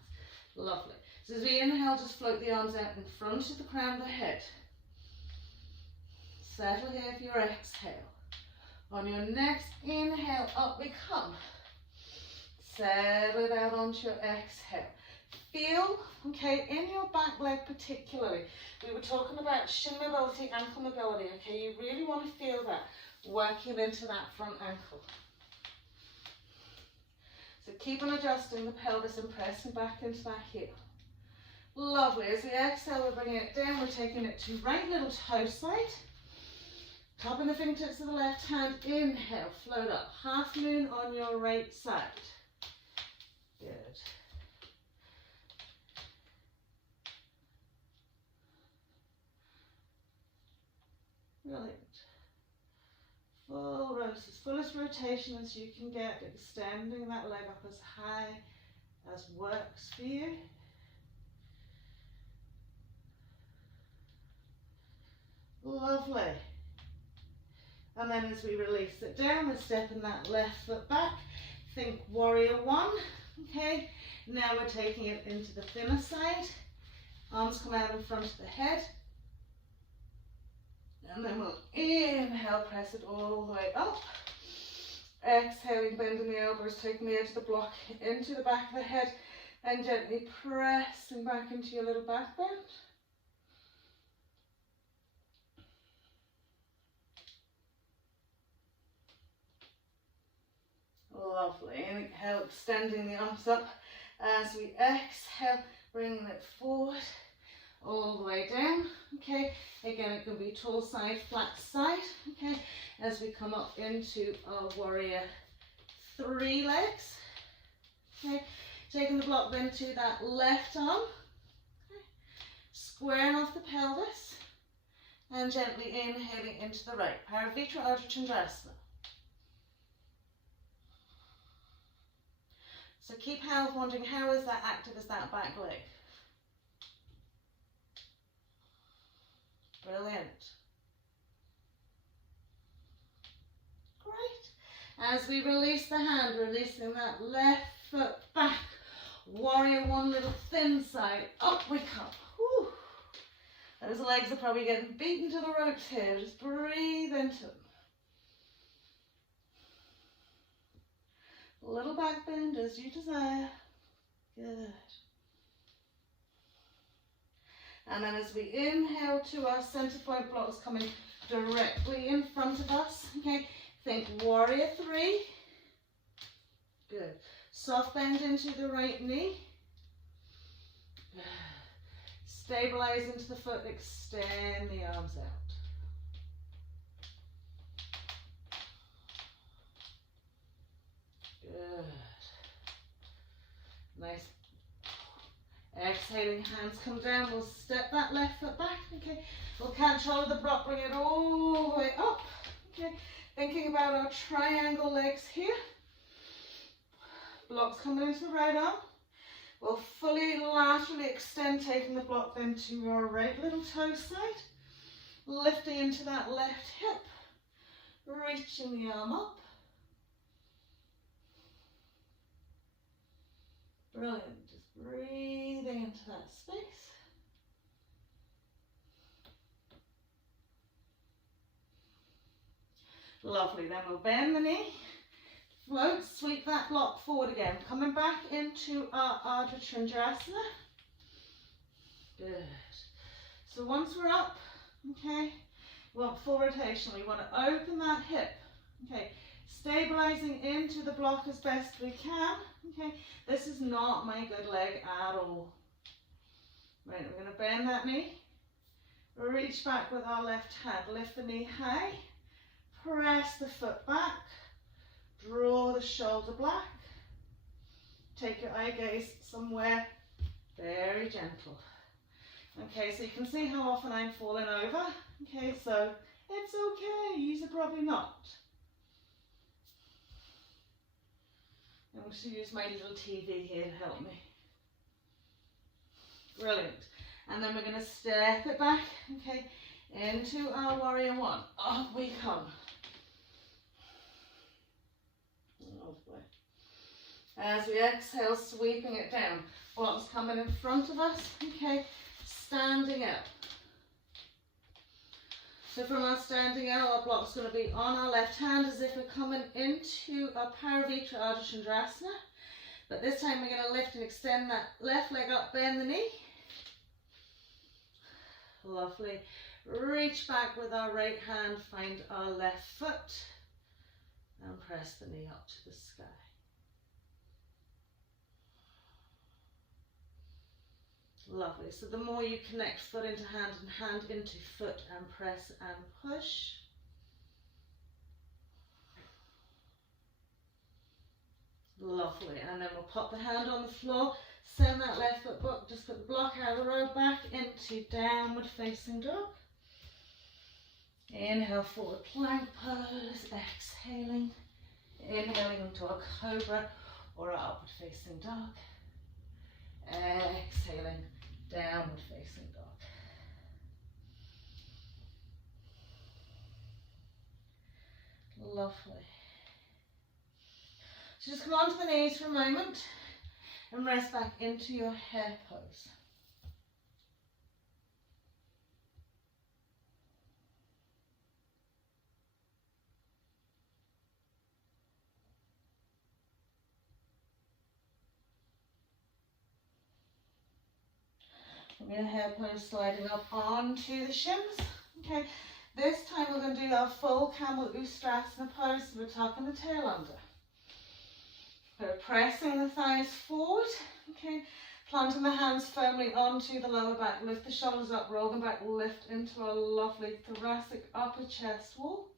Lovely. So as we inhale, just float the arms out in front of the crown of the head. Settle here for your exhale. On your next inhale, up we come. Settle it out onto your exhale. Feel, okay, in your back leg particularly, we were talking about shin mobility, ankle mobility, okay, you really want to feel that working into that front ankle. So keep on adjusting the pelvis and pressing back into that heel. Lovely. As we exhale, we're bringing it down, we're taking it to right little toe side. Tapping the fingertips of the left hand, inhale, float up, half moon on your right side. Good. Brilliant. Full roast, as fullest rotation as you can get, extending that leg up as high as works for you. Lovely. And then as we release it down, we're stepping that left foot back. Think warrior one. Okay. Now we're taking it into the thinner side. Arms come out in front of the head. And then we'll inhale, press it all the way up. Exhaling, bending the elbows, taking the edge of the block into the back of the head and gently pressing back into your little back bend. Lovely. Inhale, extending the arms up as we exhale, bringing it forward. All the way down, okay, again it can be tall side, flat side, okay, as we come up into our warrior three legs, okay, taking the block then to that left arm, okay, squaring off the pelvis, and gently inhaling into the right, Paravitra Ardha Chandrasana. So keep wondering how is that active as that back leg. Brilliant. Great. As we release the hand, releasing that left foot back. Warrior one, little thin side. Up we come. Whew. Those legs are probably getting beaten to the ropes here. Just breathe into them. A little back bend as you desire. Good. And then as we inhale to our center point blocks coming directly in front of us, okay, think warrior three. Good. Soft bend into the right knee. Good. Stabilize into the foot, extend the arms out. Good. Nice. Exhaling, hands come down, we'll step that left foot back, okay, we'll catch hold of the block, bring it all the way up, okay, thinking about our triangle legs here, blocks coming into the right arm, we'll fully laterally extend, taking the block then to our right little toe side, lifting into that left hip, reaching the arm up, brilliant. Breathing into that space. Lovely. Then we'll bend the knee, float, sweep that block forward again. Coming back into our Ardha Chandrasana. Good. So once we're up, okay, we want full rotation. We want to open that hip. Okay. Stabilizing into the block as best we can. Okay, this is not my good leg at all. Right, we're going to bend that knee. Reach back with our left hand. Lift the knee high press the foot back, draw the shoulder back, take your eye gaze somewhere very gentle. Okay, so you can see how often I'm falling over. Okay, so it's okay, you're probably not. I'm going to use my little TV here to help me. Brilliant. And then we're going to step it back, okay, into our warrior one. Up we come. Lovely. As we exhale, sweeping it down. Blocks coming in front of us, okay, standing up. So from our standing out, our block's going to be on our left hand as if we're coming into our Paravitra Ardha Chandrasana. But this time we're going to lift and extend that left leg up, bend the knee. Lovely. Reach back with our right hand, find our left foot and press the knee up to the sky. Lovely. So the more you connect foot into hand and hand into foot and press and push. Lovely. And then we'll pop the hand on the floor, send that left foot back, just put the block out of the road back into downward facing dog. Inhale, forward plank pose, exhaling, inhaling into a cobra or our upward facing dog. Exhaling, downward facing dog. Lovely. So just come onto the knees for a moment and rest back into your hare pose. From your hare pose, sliding up onto the shins. Okay, this time we're going to do our full Camel Ustrasana pose. So we're tucking the tail under. We're pressing the thighs forward. Okay, planting the hands firmly onto the lower back. Lift the shoulders up, roll them back, lift into a lovely thoracic upper chest wall.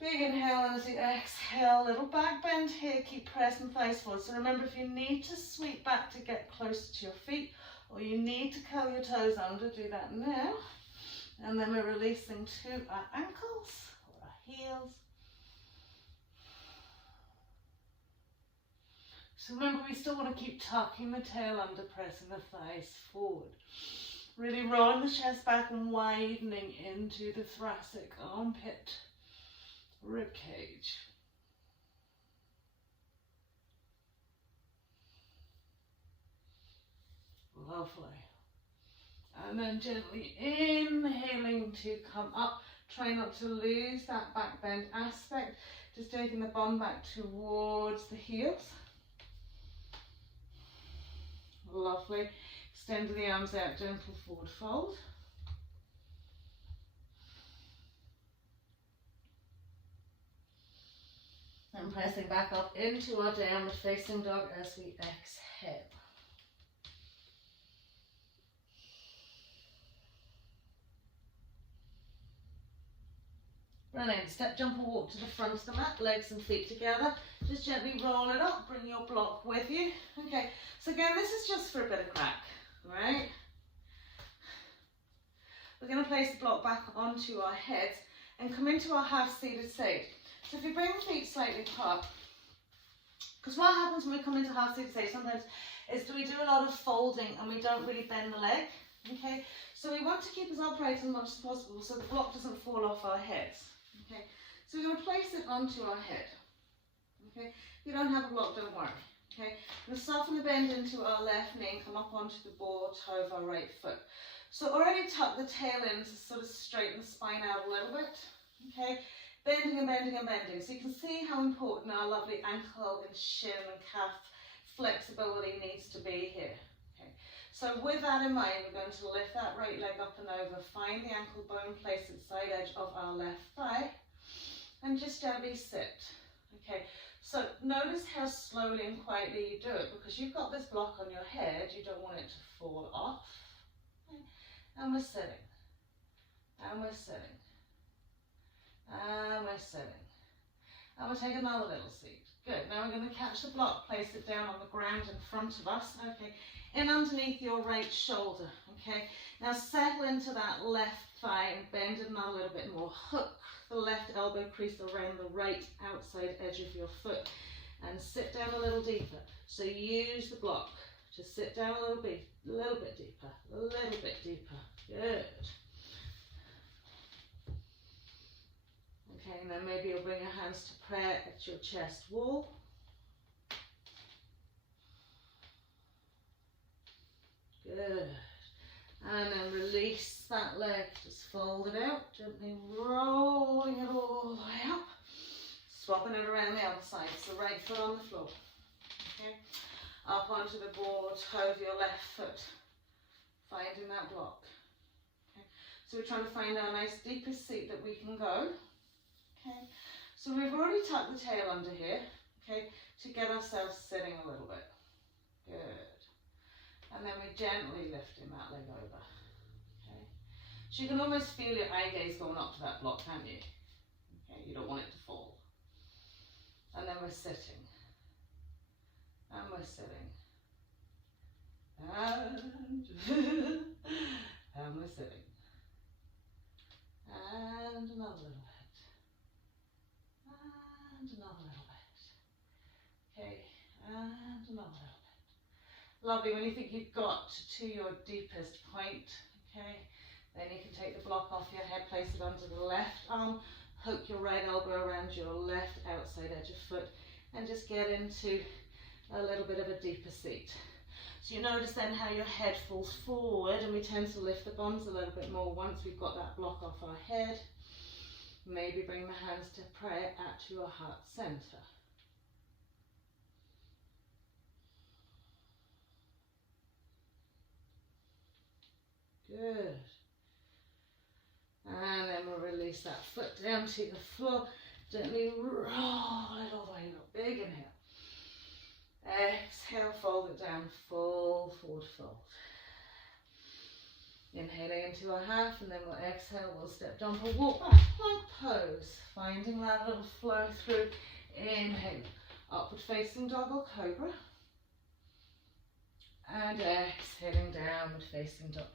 Big inhale, and as you exhale, little back bend here. Keep pressing thighs forward. So remember, if you need to sweep back to get closer to your feet, or you need to curl your toes under, do that now. And then we're releasing to our ankles or our heels. So remember, we still want to keep tucking the tail under, pressing the thighs forward. Really rolling the chest back and widening into the thoracic armpit rib cage. Lovely. And then gently inhaling to come up. Try not to lose that back bend aspect. Just taking the bum back towards the heels. Lovely. Extending the arms out, gentle forward fold. And pressing back up into our downward facing dog as we exhale. Brilliant. Step, jump or walk to the front of the mat, legs and feet together. Just gently roll it up, bring your block with you. Okay, so again, this is just for a bit of crack, right? We're going to place the block back onto our heads and come into our half-seated state. So if you bring the feet slightly apart, because what happens when we come into half-seated state sometimes is we do a lot of folding and we don't really bend the leg, okay? So we want to keep as upright as much as possible so the block doesn't fall off our heads. Okay, so we're going to place it onto our head. Okay, if you don't have a block, don't worry. Okay, we're going to soften the bend into our left knee and come up onto the ball toe of our right foot. So already tuck the tail in to sort of straighten the spine out a little bit. Okay, bending and bending and bending. So you can see how important our lovely ankle and shin and calf flexibility needs to be here. Okay, so with that in mind, we're going to lift that right leg up and over, find the ankle bone, place its side edge of our left thigh, and just gently sit. Okay, so notice how slowly and quietly you do it, because you've got this block on your head, you don't want it to fall off. Okay. And we're sitting, and we're sitting, And we're sitting. And we'll take another little seat. Good. Now we're going to catch the block, place it down on the ground in front of us. Okay. In underneath your right shoulder. Okay. Now settle into that left thigh and bend it another little bit more. Hook the left elbow crease around the right outside edge of your foot and sit down a little deeper. So use the block to sit down a little bit deeper, a little bit deeper. Good. Okay, and then maybe you'll bring your hands to prayer at your chest wall. Good. And then release that leg, just fold it out, gently rolling it all the way up. Swapping it around the other side, so right foot on the floor. Okay. Up onto the board, toe of your left foot, finding that block. Okay. So we're trying to find our nice deepest seat that we can go. Okay. So we've already tucked the tail under here, okay, to get ourselves sitting a little bit. Good. And then we're gently lifting that leg over. Okay. So you can almost feel your eye gaze going up to that block, can't you? Okay. You don't want it to fall. And then we're sitting. And we're sitting. And we're sitting. And another little bit. And another little bit. Okay. And another little bit. Lovely. When you think you've got to your deepest point, okay, then you can take the block off your head, place it under the left arm, hook your right elbow around your left outside edge of foot, and just get into a little bit of a deeper seat. So you notice then how your head falls forward, and we tend to lift the bums a little bit more once we've got that block off our head. Maybe bring the hands to prayer at your heart center. Good. And then we'll release that foot down to the floor. Gently roll it all the way up. Big inhale. Exhale, fold it down. Full forward fold. Inhaling into a half, and then we'll exhale. We'll step, jump, or walk back. Plank pose. Finding that little flow through. Inhale. Upward facing dog or cobra. And exhaling, downward facing dog.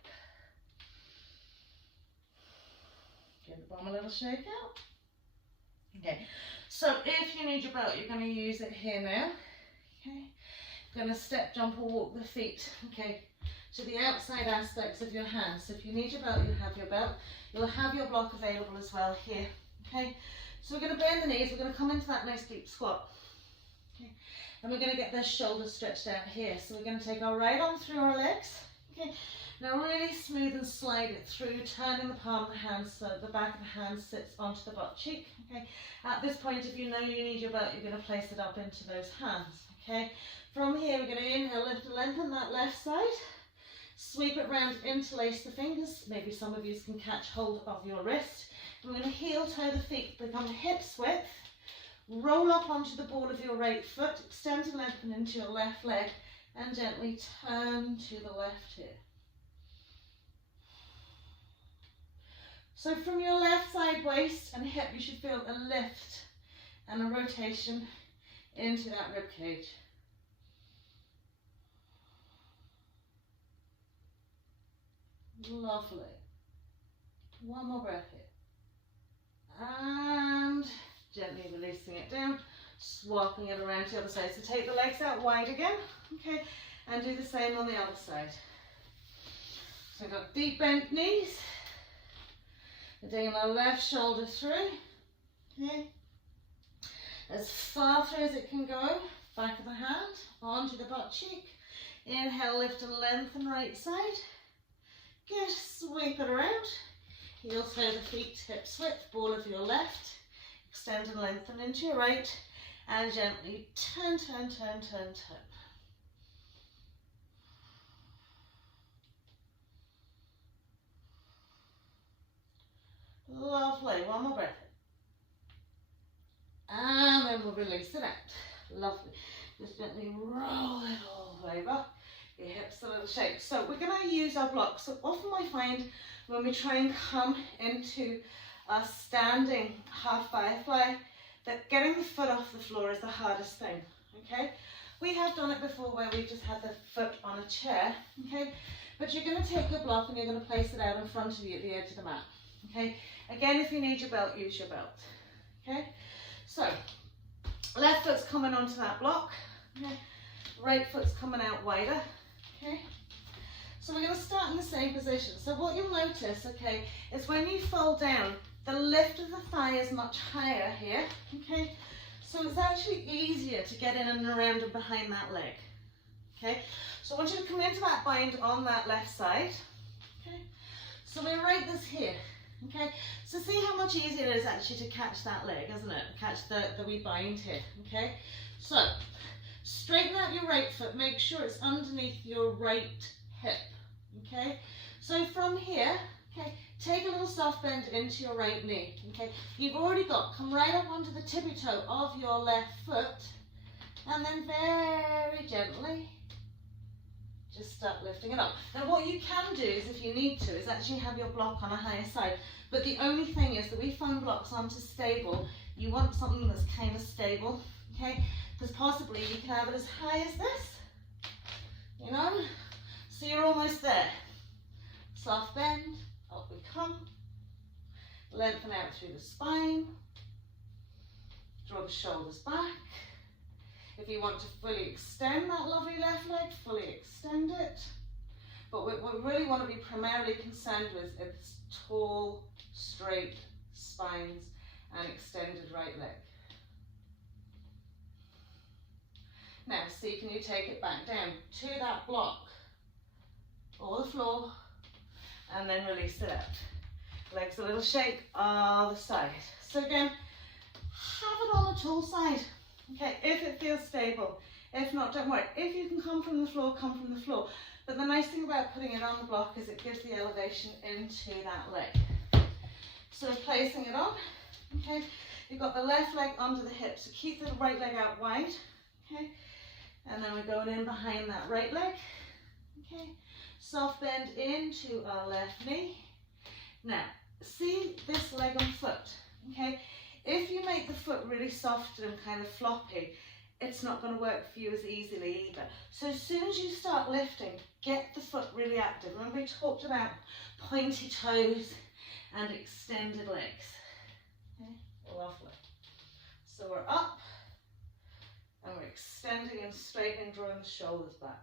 Give the bum a little shake out. Okay, so if you need your belt, you're going to use it here now. Okay, you're going to step, jump, or walk the feet, okay, to the outside aspects of your hands. So if you need your belt, you have your belt. You'll have your block available as well here. Okay, so we're going to bend the knees. We're going to come into that nice deep squat. Okay, and we're going to get the shoulders stretched out here. So we're going to take our right arm through our legs. Okay. Now really smooth and slide it through, turning the palm of the hand so the back of the hand sits onto the butt cheek. Okay. At this point, if you know you need your belt, you're going to place it up into those hands. Okay. From here, we're going to inhale, lift and lengthen that left side. Sweep it round, interlace the fingers. Maybe some of you can catch hold of your wrist. And we're going to heel toe the feet, become hips width. Roll up onto the ball of your right foot, extend and lengthen into your left leg, and gently turn to the left here. So from your left side waist and hip, you should feel a lift and a rotation into that rib cage. Lovely. One more breath here. And gently releasing it down, swapping it around to the other side. So take the legs out wide again, okay, and do the same on the other side. So we've got deep bent knees. Taking our left shoulder through, okay, as far through as it can go, back of the hand, onto the butt cheek. Inhale, lift and lengthen right side. Good, sweep it around. Heel toe the feet, hips width, ball of your left. Extend and lengthen into your right, and gently turn, turn, turn, turn, turn. Lovely, one more breath. And then we'll release it out. Lovely. Just gently roll it all over. Your hips a little shake. So we're going to use our blocks. So often I find when we try and come into our standing half firefly, that getting the foot off the floor is the hardest thing, okay? We have done it before where we just had the foot on a chair, okay? But you're going to take your block and you're going to place it out in front of you at the edge of the mat, okay? Again, if you need your belt, use your belt, okay? So, left foot's coming onto that block, okay? Right foot's coming out wider, okay? So we're going to start in the same position. So what you'll notice, okay, is when you fold down, the lift of the thigh is much higher here, okay? So it's actually easier to get in and around and behind that leg, okay? So I want you to come into that bind on that left side, okay? So we write this here, okay? So see how much easier it is actually to catch that leg, isn't it? Catch the wee bind here, okay? So straighten out your right foot, make sure it's underneath your right hip, okay? So from here, okay, take a little soft bend into your right knee, okay? You've already come right up onto the tippy toe of your left foot, and then very gently, just start lifting it up. Now what you can do is, if you need to, is actually have your block on a higher side, but the only thing is that we foam blocks onto stable, you want something that's kind of stable, okay? Because possibly you can have it as high as this, you know? So you're almost there. Soft bend, up we come, lengthen out through the spine, draw the shoulders back. If you want to fully extend that lovely left leg, fully extend it. But what we really want to be primarily concerned with is tall, straight spines and extended right leg. Now see, can you take it back down to that block or the floor, and then release it out. Legs a little shake, other side. So again, have it on the tall side, okay, if it feels stable. If not, don't worry. If you can come from the floor, come from the floor. But the nice thing about putting it on the block is it gives the elevation into that leg. So placing it on, okay, you've got the left leg under the hip, so keep the right leg out wide, okay, and then we're going in behind that right leg, okay. Soft bend into our left knee. Now, see this leg and foot, okay? If you make the foot really soft and kind of floppy, it's not going to work for you as easily either. So as soon as you start lifting, get the foot really active. Remember we talked about pointy toes and extended legs. Okay, lovely. So we're up and we're extending and straightening, drawing the shoulders back.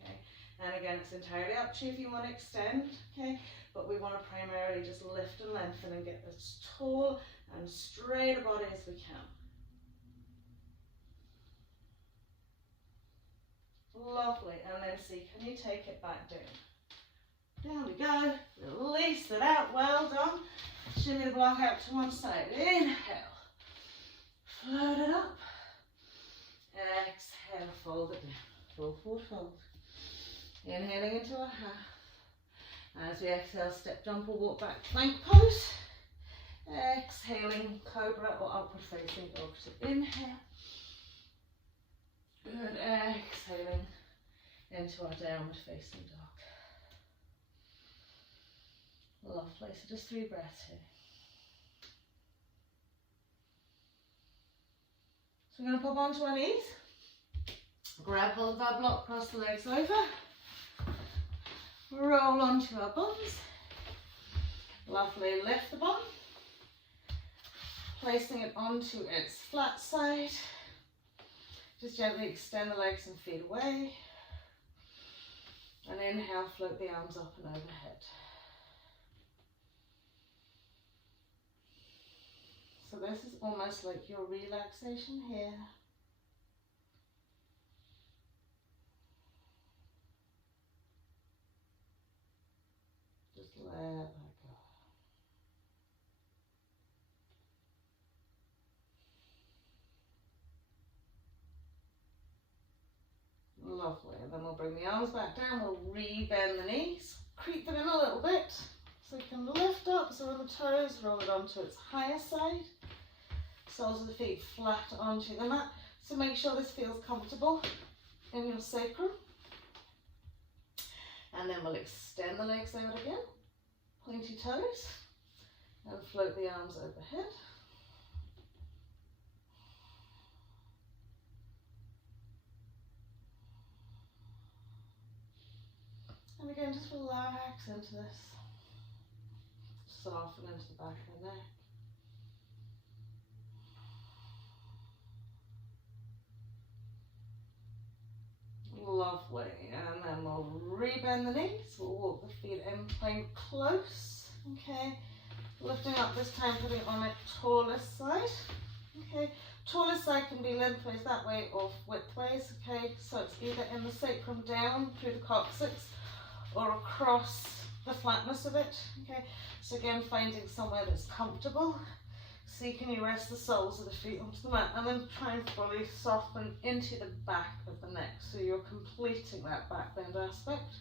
Okay, and again, it's entirely up to you if you want to extend, okay, but we want to primarily just lift and lengthen and get as tall and straight a body as we can. Lovely, and then see, can you take it back down? Down we go, release it out, well done. Shimmy the block out to one side, inhale, float it up, exhale, fold it down, roll forward, fold. Inhaling into a half. As we exhale, step, jump or walk back, plank pose. Exhaling, cobra or upward facing dog. So inhale. Good, exhaling into our downward facing dog. Lovely, so just 3 breaths here. So we're going to pop onto our knees. Grab hold of our block, cross the legs over. Roll onto our bums. Lovely, lift the bum. Placing it onto its flat side. Just gently extend the legs and feet away. And inhale, float the arms up and overhead. So this is almost like your relaxation here. Just let that go. Lovely, and then we'll bring the arms back down, we'll re-bend the knees, creep them in a little bit, so you can lift up, so on the toes, roll it onto its higher side, soles of the feet flat onto the mat, so make sure this feels comfortable in your sacrum. And then we'll extend the legs out again, pointy toes, and float the arms overhead. And again, just relax into this. Soften into the back of the neck. Lovely. And then we'll rebend the knees. We'll walk the feet in plain close. Okay. Lifting up this time, putting it on a tallest side. Okay. Tallest side can be lengthways that way or widthways. Okay. So it's either in the sacrum down through the coccyx or across the flatness of it. Okay. So again, finding somewhere that's comfortable. See, can you rest the soles of the feet onto the mat and then try and fully soften into the back of the neck so you're completing that back bend aspect.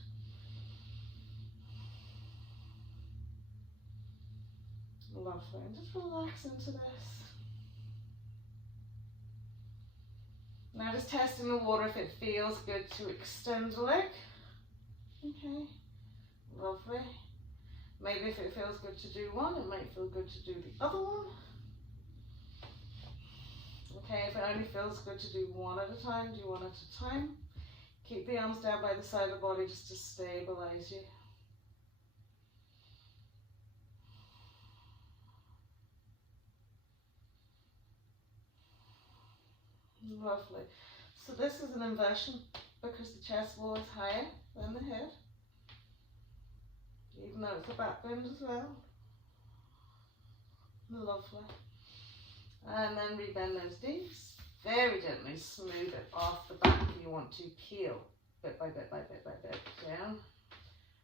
Lovely, and just relax into this. Now just testing the water if it feels good to extend the leg. Okay, lovely. Maybe if it feels good to do one, it might feel good to do the other one. Okay, if it only feels good to do one at a time, do one at a time. Keep the arms down by the side of the body just to stabilize you. Lovely. So this is an inversion because the chest wall is higher than the head, even though it's a back bend as well. Lovely. And then rebend those knees. Very gently smooth it off the back if you want to peel bit by bit by bit by bit down.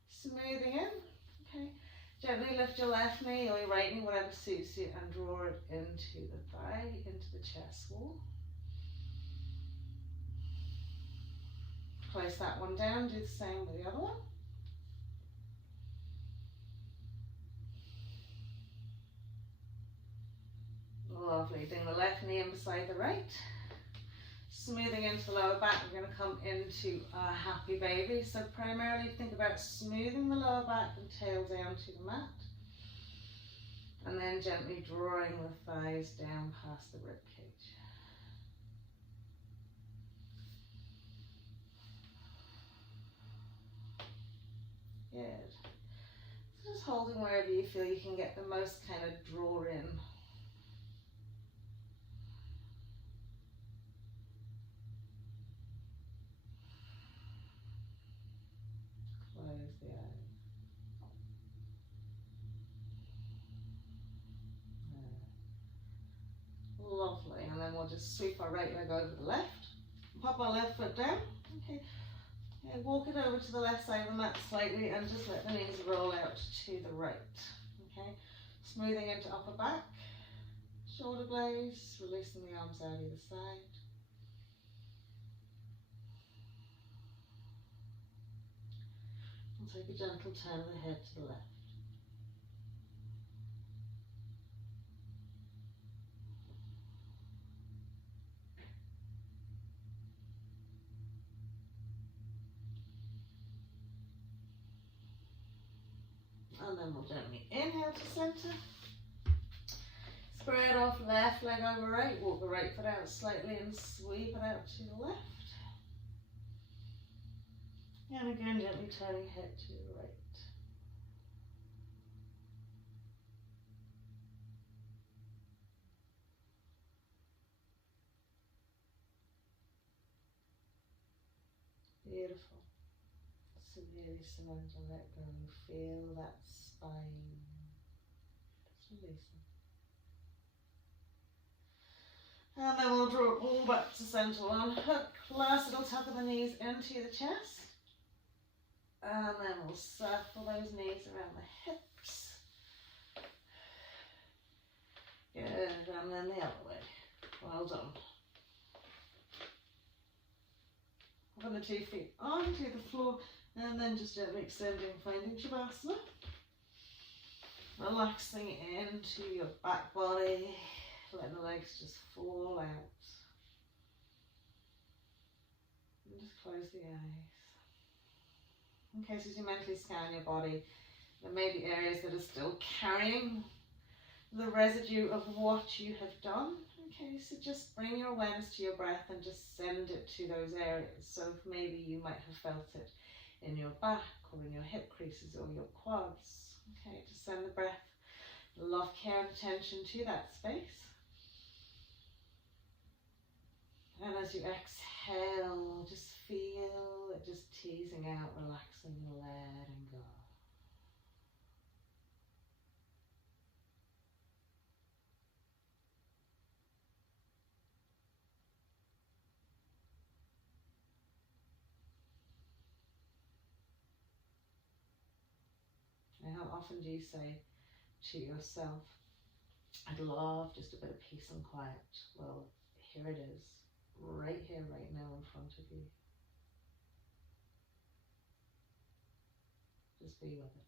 Smoothing in. Okay. Gently lift your left knee or your right knee, whatever suits you, and draw it into the thigh, into the chest wall. Place that one down, do the same with the other one. Lovely, bring the left knee in beside the right. Smoothing into the lower back, we're going to come into a happy baby. So primarily think about smoothing the lower back and tail down to the mat. And then gently drawing the thighs down past the rib cage. Good. So just holding wherever you feel you can get the most kind of draw in. Close the eyes. Lovely. And then we'll just sweep our right leg over the left. Pop our left foot down. Okay. And walk it over to the left side of the mat slightly and just let the knees roll out to the right. Okay. Smoothing into upper back. Shoulder blades. Releasing the arms out either side. And take a gentle turn of the head to the left. And then we'll gently inhale to center. Spread off left leg over right. Walk the right foot out slightly and sweep it out to the left. And again, gently turning head to the right. Beautiful. Severely surrender, let go. Feel that spine. Just release it. And then we'll draw it all back to center one. Hook, last little tuck of the knees into the chest. And then we'll circle those knees around the hips. Good, and then the other way. Well done. Put the 2 feet onto the floor and then just gently extending, finding Shavasana. Relaxing into your back body, letting the legs just fall out. And just close the eyes. In case as you mentally scan your body, There may be areas that are still carrying the residue of what you have done. Okay, so just bring your awareness to your breath and just send it to those areas. So maybe you might have felt it in your back or in your hip creases or your quads. Okay, just send the breath, love, care and attention to that space. And as you exhale, just feel it just teasing out, relaxing, letting go. And how often do you say to yourself, I'd love just a bit of peace and quiet? Well, here it is, right here, right now in front of you. Just be with it.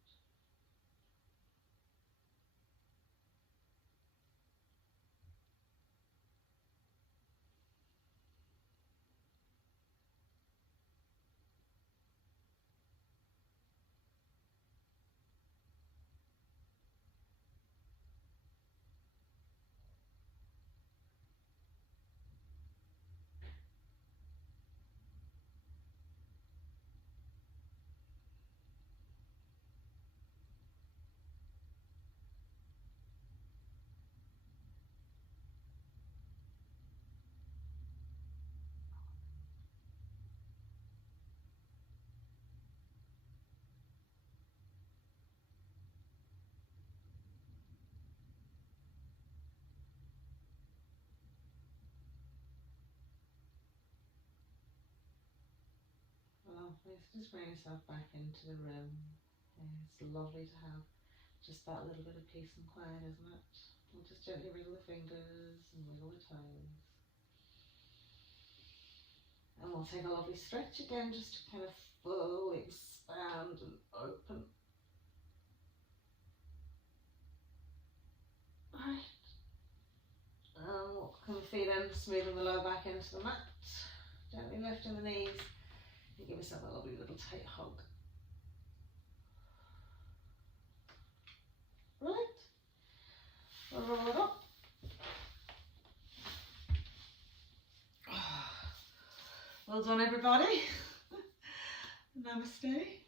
Lovely. So just bring yourself back into the room. It's lovely to have just that little bit of peace and quiet, isn't it? We'll just gently wriggle the fingers and wiggle the toes. And we'll take a lovely stretch again, just to kind of fully expand and open. Right. And walk the feet in, smoothing the lower back into the mat. Gently lifting the knees. And give yourself a lovely little tight hug. Right. Roll it up. Well done, everybody. Namaste.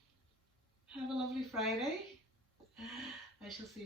Have a lovely Friday. I shall see you